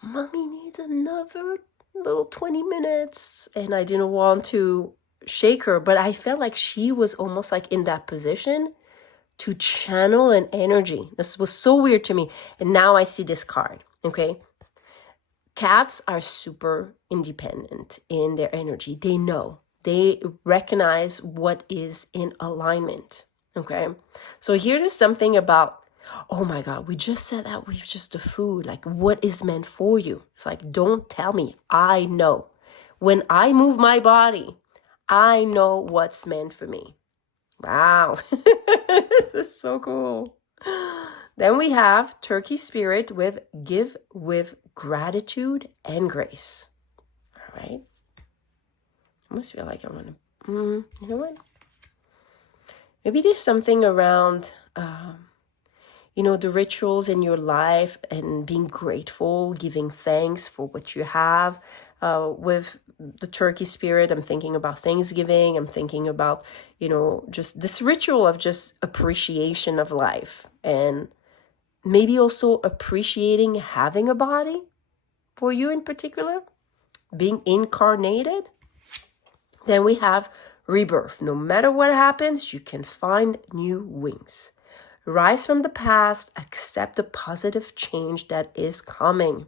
Mommy needs another little 20 minutes. And I didn't want to shake her, but I felt like she was almost like in that position to channel an energy. This was so weird to me. And now I see this card, okay? Cats are super independent in their energy. They know. They recognize what is in alignment, okay? So here's something about, oh my God, we just said that we've just the food. Like, what is meant for you? It's like, don't tell me. I know. When I move my body, I know what's meant for me. Wow. This is so cool. Then we have Turkey Spirit with give with gratitude and grace. All right. I almost feel like I want to, you know what? Maybe there's something around, you know, the rituals in your life and being grateful, giving thanks for what you have. With the Turkey Spirit, I'm thinking about Thanksgiving. I'm thinking about, you know, just this ritual of just appreciation of life, and maybe also appreciating having a body for you in particular, being incarnated. Then we have rebirth. No matter what happens, you can find new wings. Rise from the past, accept the positive change that is coming.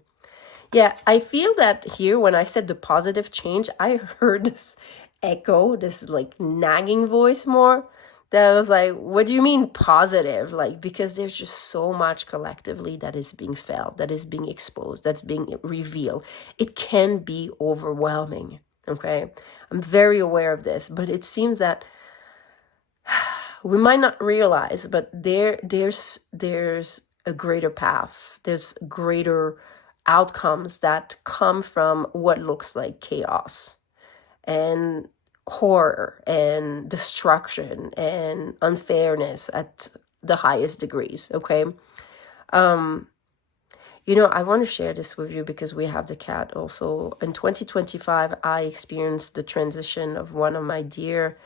Yeah, I feel that here when I said the positive change, I heard this echo, this like nagging voice more. That was like, what do you mean positive? Like, because there's just so much collectively that is being felt, that is being exposed, that's being revealed. It can be overwhelming, okay? I'm very aware of this, but it seems that we might not realize, but there's a greater path. There's greater outcomes that come from what looks like chaos and horror and destruction and unfairness at the highest degrees, okay? You know, I want to share this with you because we have the cat also. In 2025, I experienced the transition of one of my dear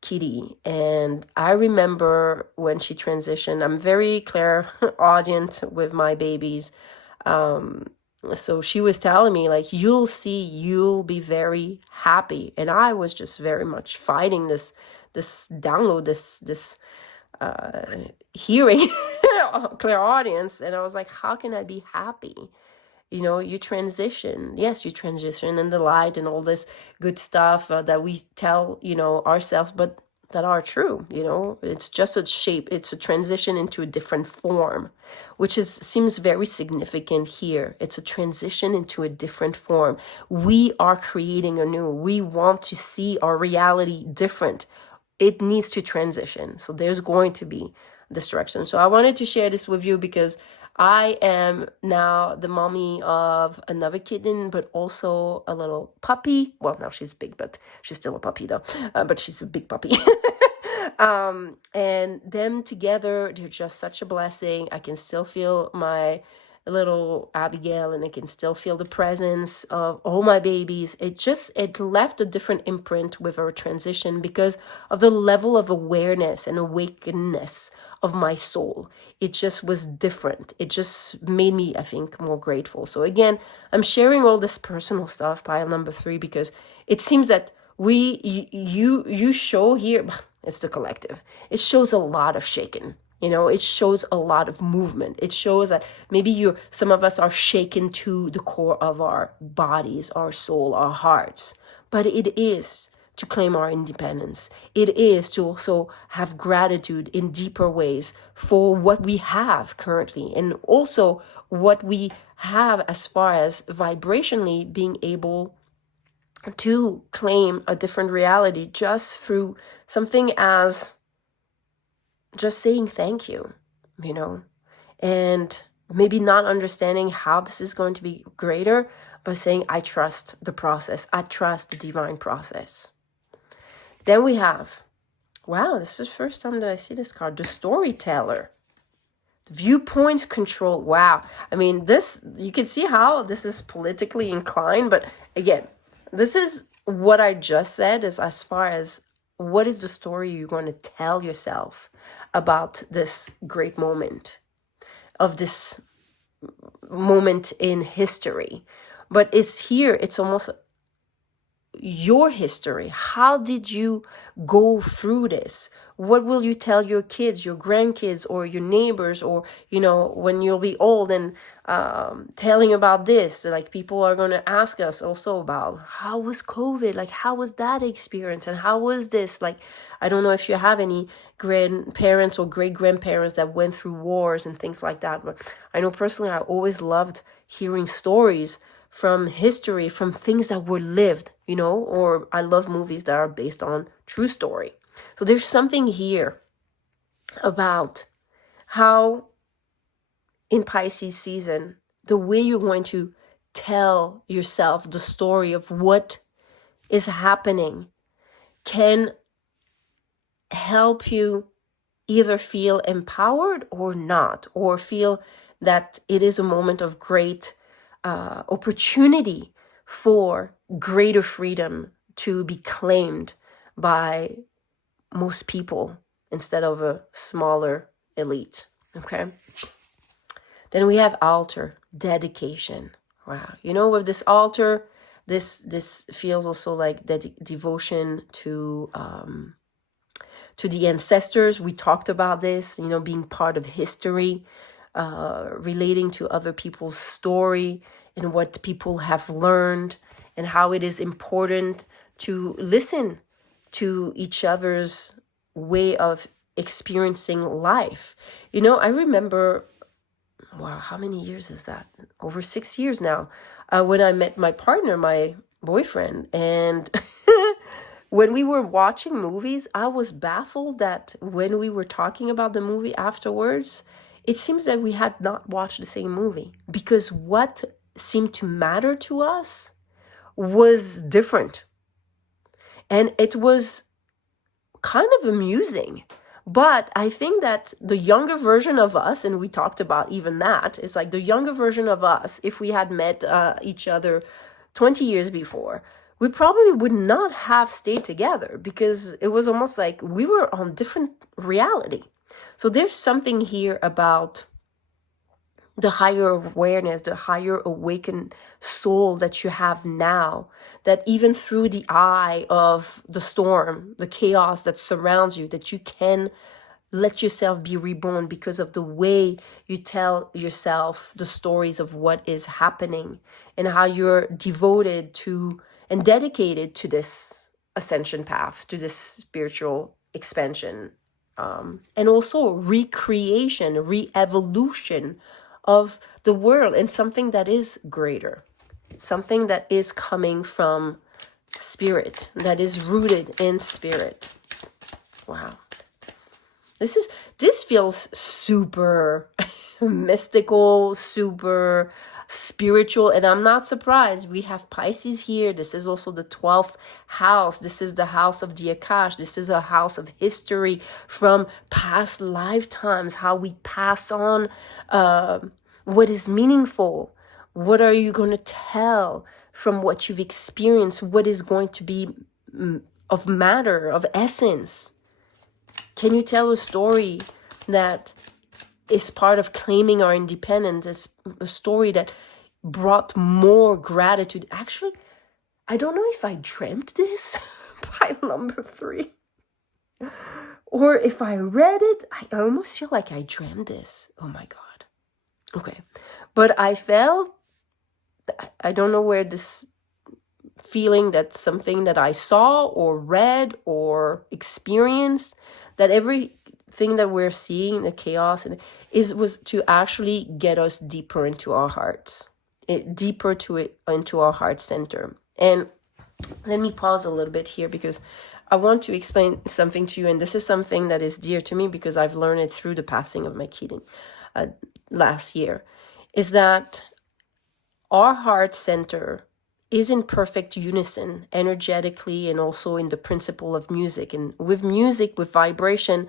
kitty, and I remember when she transitioned. I'm very clairaudient with my babies. So she was telling me, like, you'll see, you'll be very happy. And I was just very much fighting this download, this hearing clairaudience. And I was like, how can I be happy? You know, you transition. Yes, you transition in the light and all this good stuff that we tell, you know, ourselves, but that are true, you know. It's just a shape. It's a transition into a different form, which seems very significant here. It's a transition into a different form. We are creating a new. We want to see our reality different. It needs to transition. So there's going to be this direction. So I wanted to share this with you because I am now the mommy of another kitten, but also a little puppy. Well, now she's big, but she's still a puppy though. But she's a big puppy. And them together, they're just such a blessing. I can still feel my little Abigail, and I can still feel the presence of all my babies. It left a different imprint with our transition because of the level of awareness and awakeness of my soul. It just was different. It just made me, I think, more grateful. So again, I'm sharing all this personal stuff, pile number 3, because it seems that you show here, it's the collective. It shows a lot of shaking. You know, it shows a lot of movement. It shows that maybe some of us are shaken to the core of our bodies, our soul, our hearts. But it is to claim our independence. It is to also have gratitude in deeper ways for what we have currently, and also what we have as far as vibrationally being able to claim a different reality just through something as just saying thank you, you know, and maybe not understanding how this is going to be greater, but saying, I trust the process. I trust the divine process. Then we have, wow, this is the first time that I see this card, the storyteller. Viewpoints control. Wow. I mean, this, you can see how this is politically inclined, but again, this is what I just said is as far as what is the story you're going to tell yourself about this great moment, of this moment in history. But it's here, it's almost your history. How did you go through this? What will you tell your kids, your grandkids, or your neighbors, or, you know, when you'll be old and telling about this? Like, people are going to ask us also about, how was COVID? Like, how was that experience? And how was this? Like, I don't know if you have any grandparents or great-grandparents that went through wars and things like that. But I know personally, I always loved hearing stories from history, from things that were lived, you know, or I love movies that are based on true story. So there's something here about how in Pisces season, the way you're going to tell yourself the story of what is happening can help you either feel empowered or not, or feel that it is a moment of great opportunity for greater freedom to be claimed by most people instead of a smaller elite. Okay. Then we have altar, dedication. Wow. You know, with this altar, this feels also like devotion to the ancestors. We talked about this, you know, being part of history, relating to other people's story and what people have learned, and how it is important to listen to each other's way of experiencing life. You know, I remember, wow, how many years is that? Over 6 years now, when I met my partner, my boyfriend, and when we were watching movies, I was baffled that when we were talking about the movie afterwards, it seems that we had not watched the same movie, because what seemed to matter to us was different. And it was kind of amusing. But I think that the younger version of us, and we talked about even that, is like the younger version of us, if we had met each other 20 years before, we probably would not have stayed together, because it was almost like we were on different reality. So there's something here about the higher awareness, the higher awakened soul that you have now, that even through the eye of the storm, the chaos that surrounds you, that you can let yourself be reborn because of the way you tell yourself the stories of what is happening, and how you're devoted to and dedicated to this ascension path, to this spiritual expansion, and also recreation, re-evolution of the world, and something that is greater, something that is coming from spirit, that is rooted in spirit. Wow. This feels super mystical, super spiritual, and I'm not surprised. We have Pisces here. This is also the 12th house. This is the house of the Akash. This is a house of history from past lifetimes, how we pass on what is meaningful. What are you going to tell from what you've experienced? What is going to be of matter, of essence? Can you tell a story that is part of claiming our independence, is a story that brought more gratitude? Actually, I don't know if I dreamt this pile number 3, or if I read it. I almost feel like I dreamt this. Oh my God. Okay. But I felt, I don't know where this feeling that something that I saw or read or experienced, that everything that we're seeing, the chaos, and was to actually get us deeper into our hearts, into our heart center. And let me pause a little bit here because I want to explain something to you, and this is something that is dear to me because I've learned it through the passing of my kitten last year, is that our heart center is in perfect unison energetically and also in the principle of music. And with music, with vibration,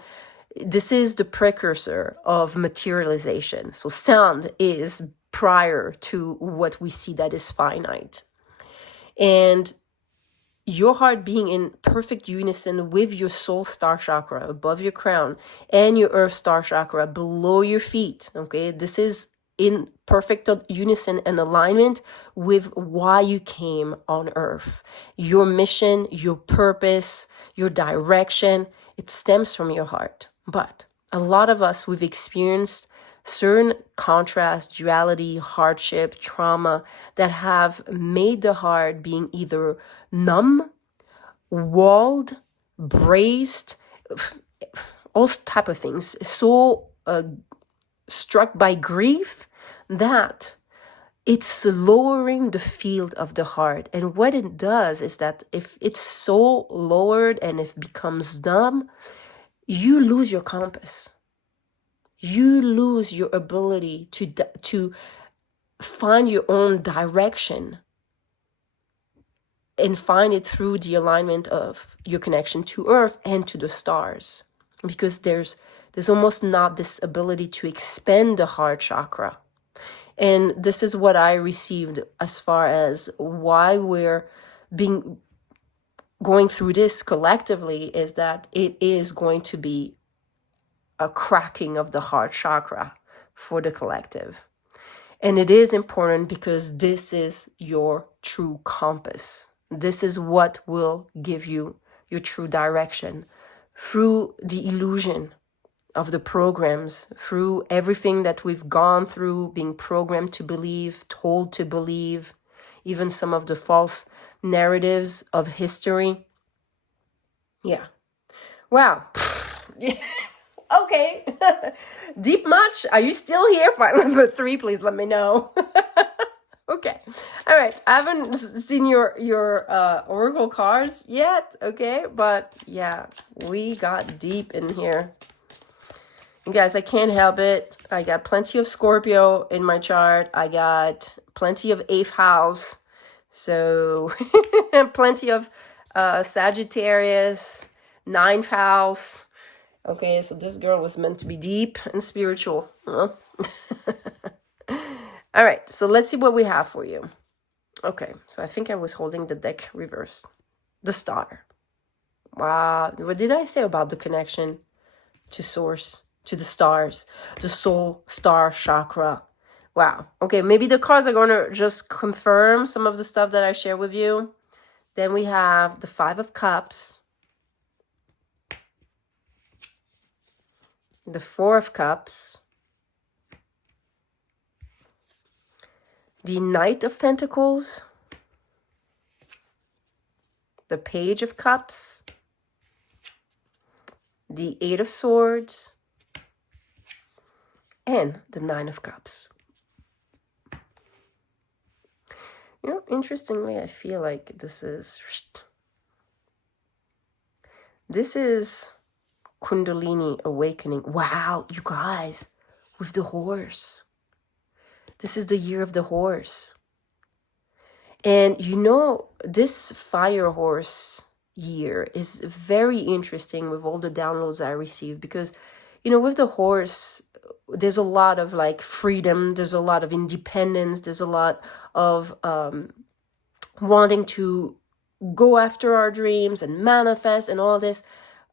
this is the precursor of materialization. So sound is prior to what we see that is finite. And your heart being in perfect unison with your soul star chakra above your crown and your earth star chakra below your feet. Okay, this is in perfect unison and alignment with why you came on earth. Your mission, your purpose, your direction, it stems from your heart. But a lot of us, we've experienced certain contrast, duality, hardship, trauma that have made the heart being either numb, walled, braced, all type of things, so struck by grief that it's lowering the field of the heart. And what it does is that if it's so lowered and it becomes numb, you lose your compass. You lose your ability to find your own direction and find it through the alignment of your connection to earth and to the stars. Because there's almost not this ability to expand the heart chakra. And this is what I received as far as why we're going through this collectively, is that it is going to be a cracking of the heart chakra for the collective. And it is important because this is your true compass. This is what will give you your true direction through the illusion of the programs, through everything that we've gone through, being programmed to believe, told to believe, even some of the false narratives of history. Yeah. Wow. Okay. Deep much? Are you still here? Part number 3, please let me know. Okay. All right. I haven't seen your oracle cards yet. Okay. But yeah, we got deep in here. You guys, I can't help it. I got plenty of Scorpio in my chart. I got plenty of 8th house. So plenty of Sagittarius, 9th house. Okay, so this girl was meant to be deep and spiritual. Huh? All right, so let's see what we have for you. Okay, so I think I was holding the deck reversed. The star. Wow, what did I say about the connection to source, to the stars, the soul star chakra? Wow. Okay, maybe the cards are going to just confirm some of the stuff that I share with you. Then we have the 5 of Cups, the 4 of Cups, the Knight of Pentacles, the Page of Cups, the 8 of Swords, and the 9 of Cups. You know, interestingly, I feel like this is Kundalini awakening. Wow, you guys, with the horse. This is the year of the horse. And you know, this fire horse year is very interesting with all the downloads I received because, you know, with the horse, there's a lot of like freedom, there's a lot of independence, there's a lot of wanting to go after our dreams and manifest and all this.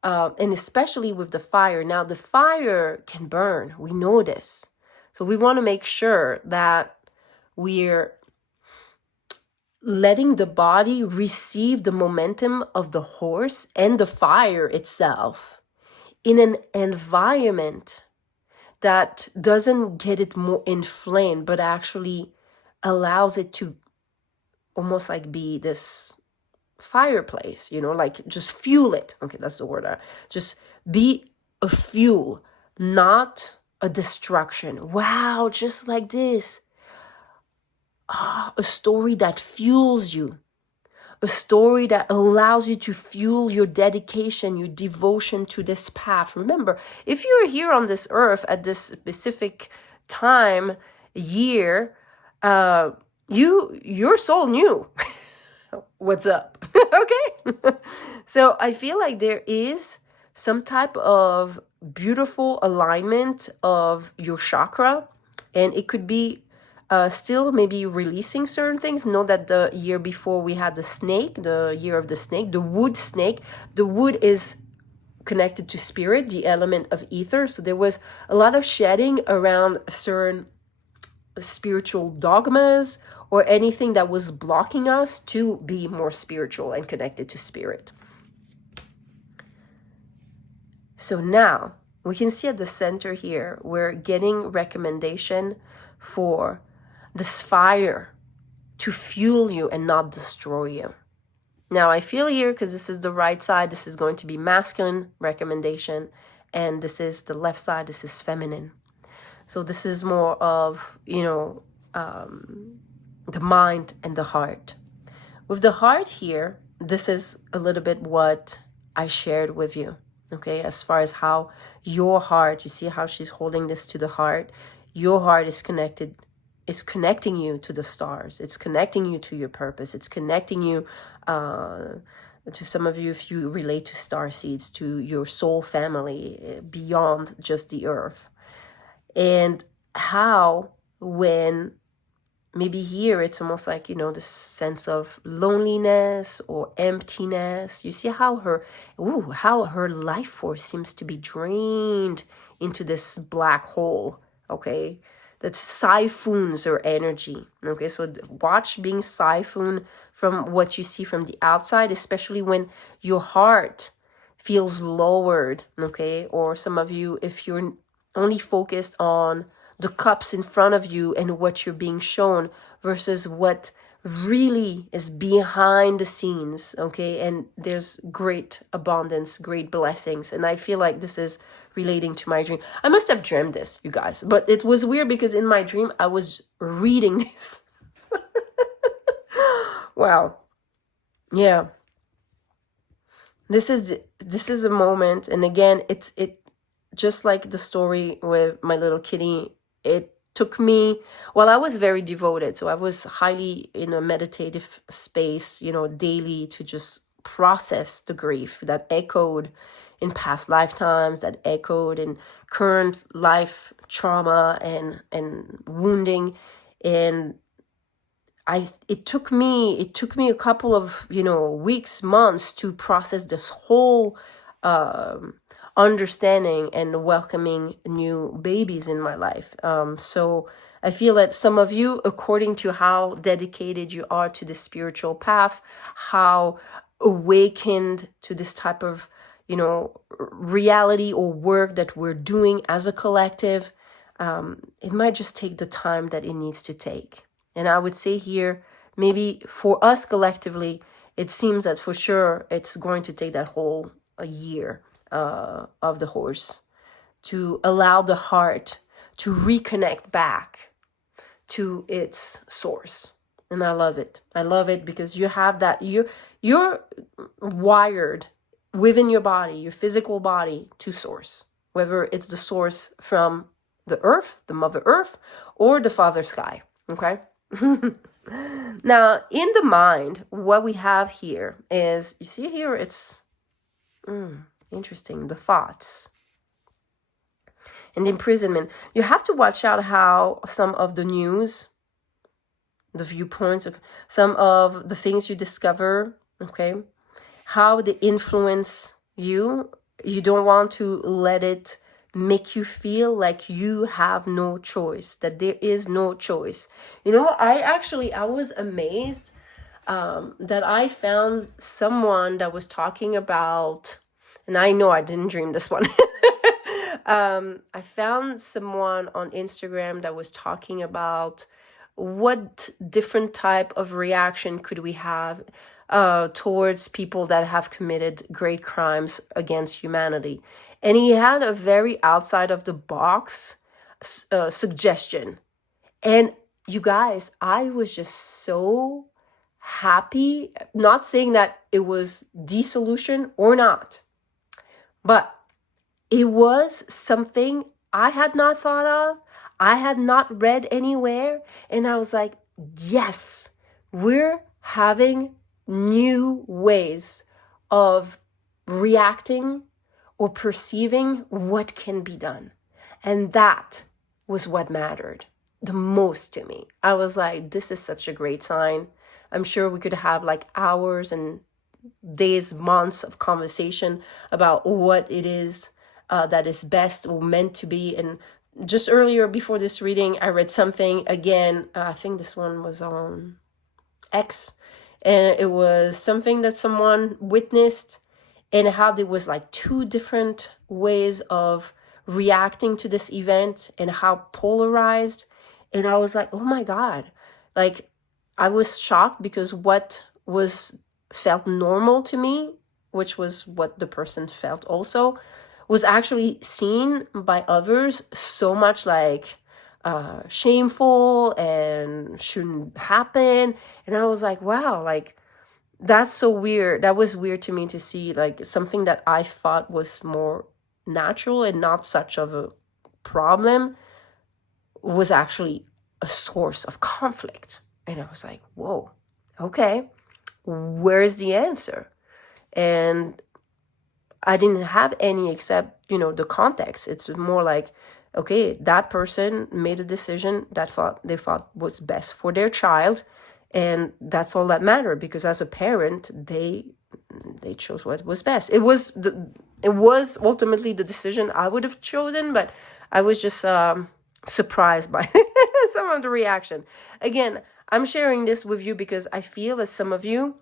And especially with the fire. Now, the fire can burn. We know this. So we want to make sure that we're letting the body receive the momentum of the horse and the fire itself in an environment that doesn't get it more inflamed, but actually allows it to almost like be this fireplace, you know, like just fuel it. Okay, that's the word. Just be a fuel, not a destruction. Wow, just like this. A story that fuels you. A story that allows you to fuel your dedication, your devotion to this path. Remember, if you're here on this earth at this specific time, year, your soul knew what's up. Okay? So I feel like there is some type of beautiful alignment of your chakra, and it could be still maybe releasing certain things. Know that the year before we had the snake, the year of the snake, the wood snake. The wood is connected to spirit, the element of ether. So there was a lot of shedding around certain spiritual dogmas or anything that was blocking us to be more spiritual and connected to spirit. So now we can see at the center here, we're getting recommendation for this fire to fuel you and not destroy you. Now I feel here, because this is the right side, this is going to be masculine recommendation, and this is the left side, this is feminine. So this is more of, you know, the mind and the heart. With the heart here, this is a little bit what I shared with you, okay? As far as how your heart, you see how she's holding this to the heart, your heart is connected, it's connecting you to the stars, it's connecting you to your purpose, it's connecting you to some of you, if you relate to star seeds, to your soul family beyond just the earth. And how when maybe here it's almost like, you know, this sense of loneliness or emptiness. You see how her life force seems to be drained into this black hole, okay? That siphons her energy, okay? So watch being siphoned from what you see from the outside, especially when your heart feels lowered, okay? Or some of you, if you're only focused on the cups in front of you and what you're being shown versus what really is behind the scenes, okay? And there's great abundance, great blessings. And I feel like this is relating to my dream. I must have dreamed this, you guys, but it was weird because in my dream I was reading this. Wow. Yeah. This is a moment, and again, it just like the story with my little kitty, it took me, well, I was very devoted, so I was highly in a meditative space, you know, daily, to just process the grief that echoed in past lifetimes, that echoed in current life trauma and wounding. And it took me a couple of, you know, weeks, months to process this whole understanding and welcoming new babies in my life. So I feel that some of you, according to how dedicated you are to the spiritual path, how awakened to this type of, you know, reality or work that we're doing as a collective, it might just take the time that it needs to take. And I would say here, maybe for us collectively, it seems that for sure it's going to take that whole a year of the horse to allow the heart to reconnect back to its source. And I love it. I love it because you have that, you're wired within your body, your physical body, to source, whether it's the source from the earth, the mother earth, or the father sky. Okay. Now in the mind, what we have here is, you see here, it's interesting, the thoughts and the imprisonment. You have to watch out how some of the news, the viewpoints, some of the things you discover, okay, how they influence you. You don't want to let it make you feel like you have no choice, that there is no choice. You know, I was amazed that I found someone that was talking about, and I know I didn't dream this one. I found someone on Instagram that was talking about what different type of reaction could we have towards people that have committed great crimes against humanity. And he had a very outside of the box suggestion. And you guys, I was just so happy, not saying that it was the solution or not, but it was something I had not thought of, I had not read anywhere, and I was like, yes, we're having new ways of reacting or perceiving what can be done. And that was what mattered the most to me. I was like, this is such a great sign. I'm sure we could have like hours and days, months of conversation about what it is that is best or meant to be. And just earlier before this reading, I read something again. I think this one was on X, and it was something that someone witnessed, and how there was like two different ways of reacting to this event and how polarized. And I was like, oh my God, like I was shocked because what was felt normal to me, which was what the person felt also, was actually seen by others so much like shameful and shouldn't happen. And I was like, wow, like that's so weird. That was weird to me to see like something that I thought was more natural and not such of a problem was actually a source of conflict. And I was like, whoa, okay, where's the answer? And I didn't have any except, you know, the context. It's more like, okay, that person made a decision that they thought was best for their child, and that's all that mattered, because as a parent, they chose what was best. It was ultimately the decision I would have chosen, but I was just surprised by some of the reaction. Again, I'm sharing this with you because I feel that some of you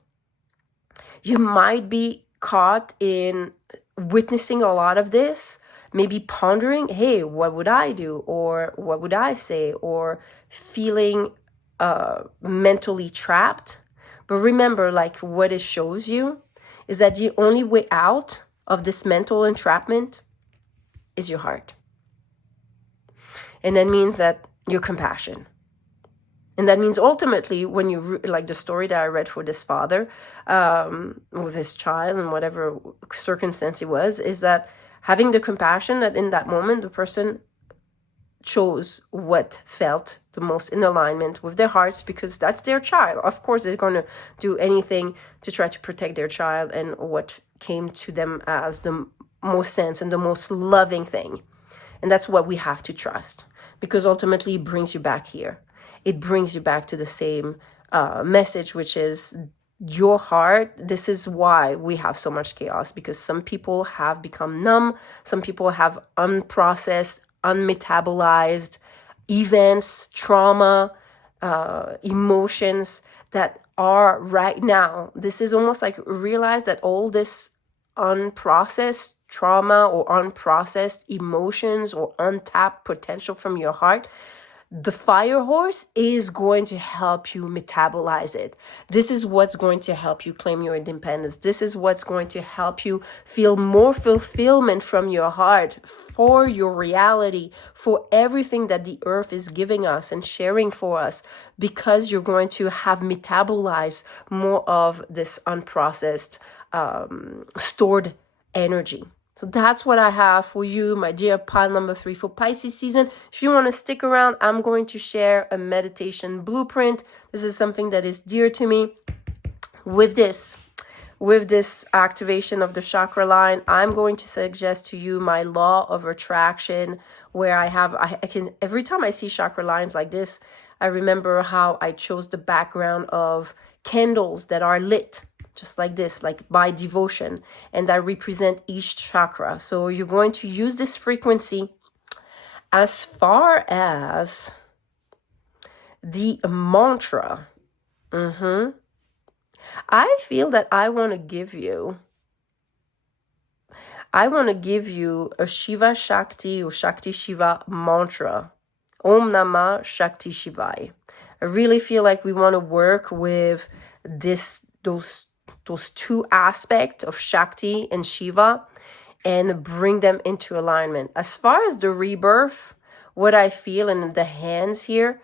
might be caught in witnessing a lot of this, maybe pondering, hey, what would I do? Or what would I say? Or feeling mentally trapped. But remember, like what it shows you is that the only way out of this mental entrapment is your heart. And that means that your compassion. And that means ultimately, when you like the story that I read for this father with his child and whatever circumstance it was, is that having the compassion that in that moment, the person chose what felt the most in alignment with their hearts, because that's their child. Of course, they're going to do anything to try to protect their child and what came to them as the most sense and the most loving thing. And that's what we have to trust, because ultimately it brings you back here. It brings you back to the same message, which is your heart. This is why we have so much chaos, because some people have become numb. Some people have unprocessed, unmetabolized events, trauma, emotions that are right now. This is almost like realize that all this unprocessed trauma or unprocessed emotions or untapped potential from your heart, the fire horse is going to help you metabolize it. This is what's going to help you claim your independence. This is what's going to help you feel more fulfillment from your heart for your reality, for everything that the earth is giving us and sharing for us, because you're going to have metabolized more of this unprocessed, stored energy. So that's what I have for you, my dear pile number 3 for Pisces season. If you want to stick around, I'm going to share a meditation blueprint. This is something that is dear to me. With this activation of the chakra line, I'm going to suggest to you my law of attraction, where I can, every time I see chakra lines like this, I remember how I chose the background of candles that are lit, just like this, like by devotion, and that represent each chakra. So you're going to use this frequency as far as the mantra. I feel that I want to give you a Shiva Shakti or Shakti Shiva mantra. Om NAMAH SHAKTI SHIVAY. I really feel like we want to work with those two aspects of Shakti and Shiva and bring them into alignment. As far as the rebirth, what I feel in the hands here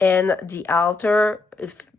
and the altar,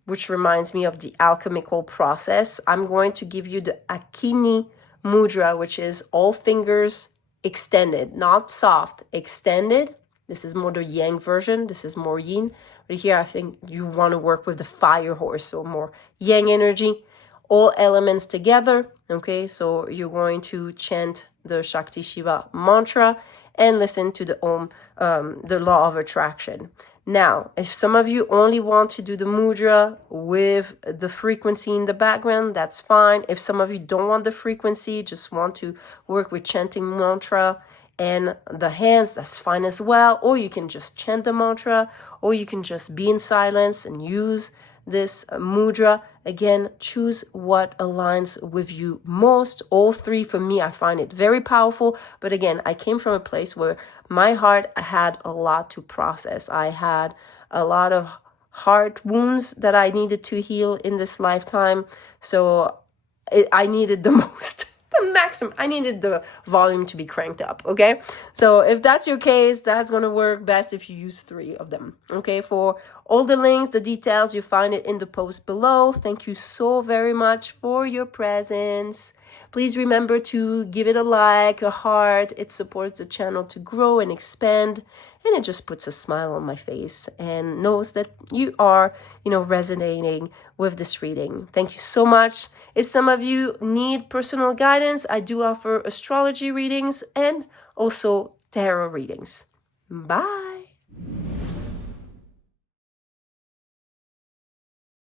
which reminds me of the alchemical process, I'm going to give you the Hakini mudra, which is all fingers extended, not soft, extended. This is more the yang version. This is more yin. But here I think you want to work with the fire horse, so more yang energy, all elements together. Okay, so you're going to chant the Shakti Shiva mantra and listen to the Om, the law of attraction. Now, if some of you only want to do the mudra with the frequency in the background, that's fine. If some of you don't want the frequency, just want to work with chanting mantra and the hands, that's fine as well. Or you can just chant the mantra, or you can just be in silence and use this mudra. Again, choose what aligns with you most. All three, for me, I find it very powerful. But again, I came from a place where my heart had a lot to process. I had a lot of heart wounds that I needed to heal in this lifetime. So I needed the most, the maximum. I needed the volume to be cranked up, okay? So if that's your case, that's going to work best if you use 3 of them, okay? For all the links, the details, you find it in the post below. Thank you so very much for your presence. Please remember to give it a like, a heart. It supports the channel to grow and expand. And it just puts a smile on my face and knows that you are, resonating with this reading. Thank you so much. If some of you need personal guidance, I do offer astrology readings and also tarot readings. Bye.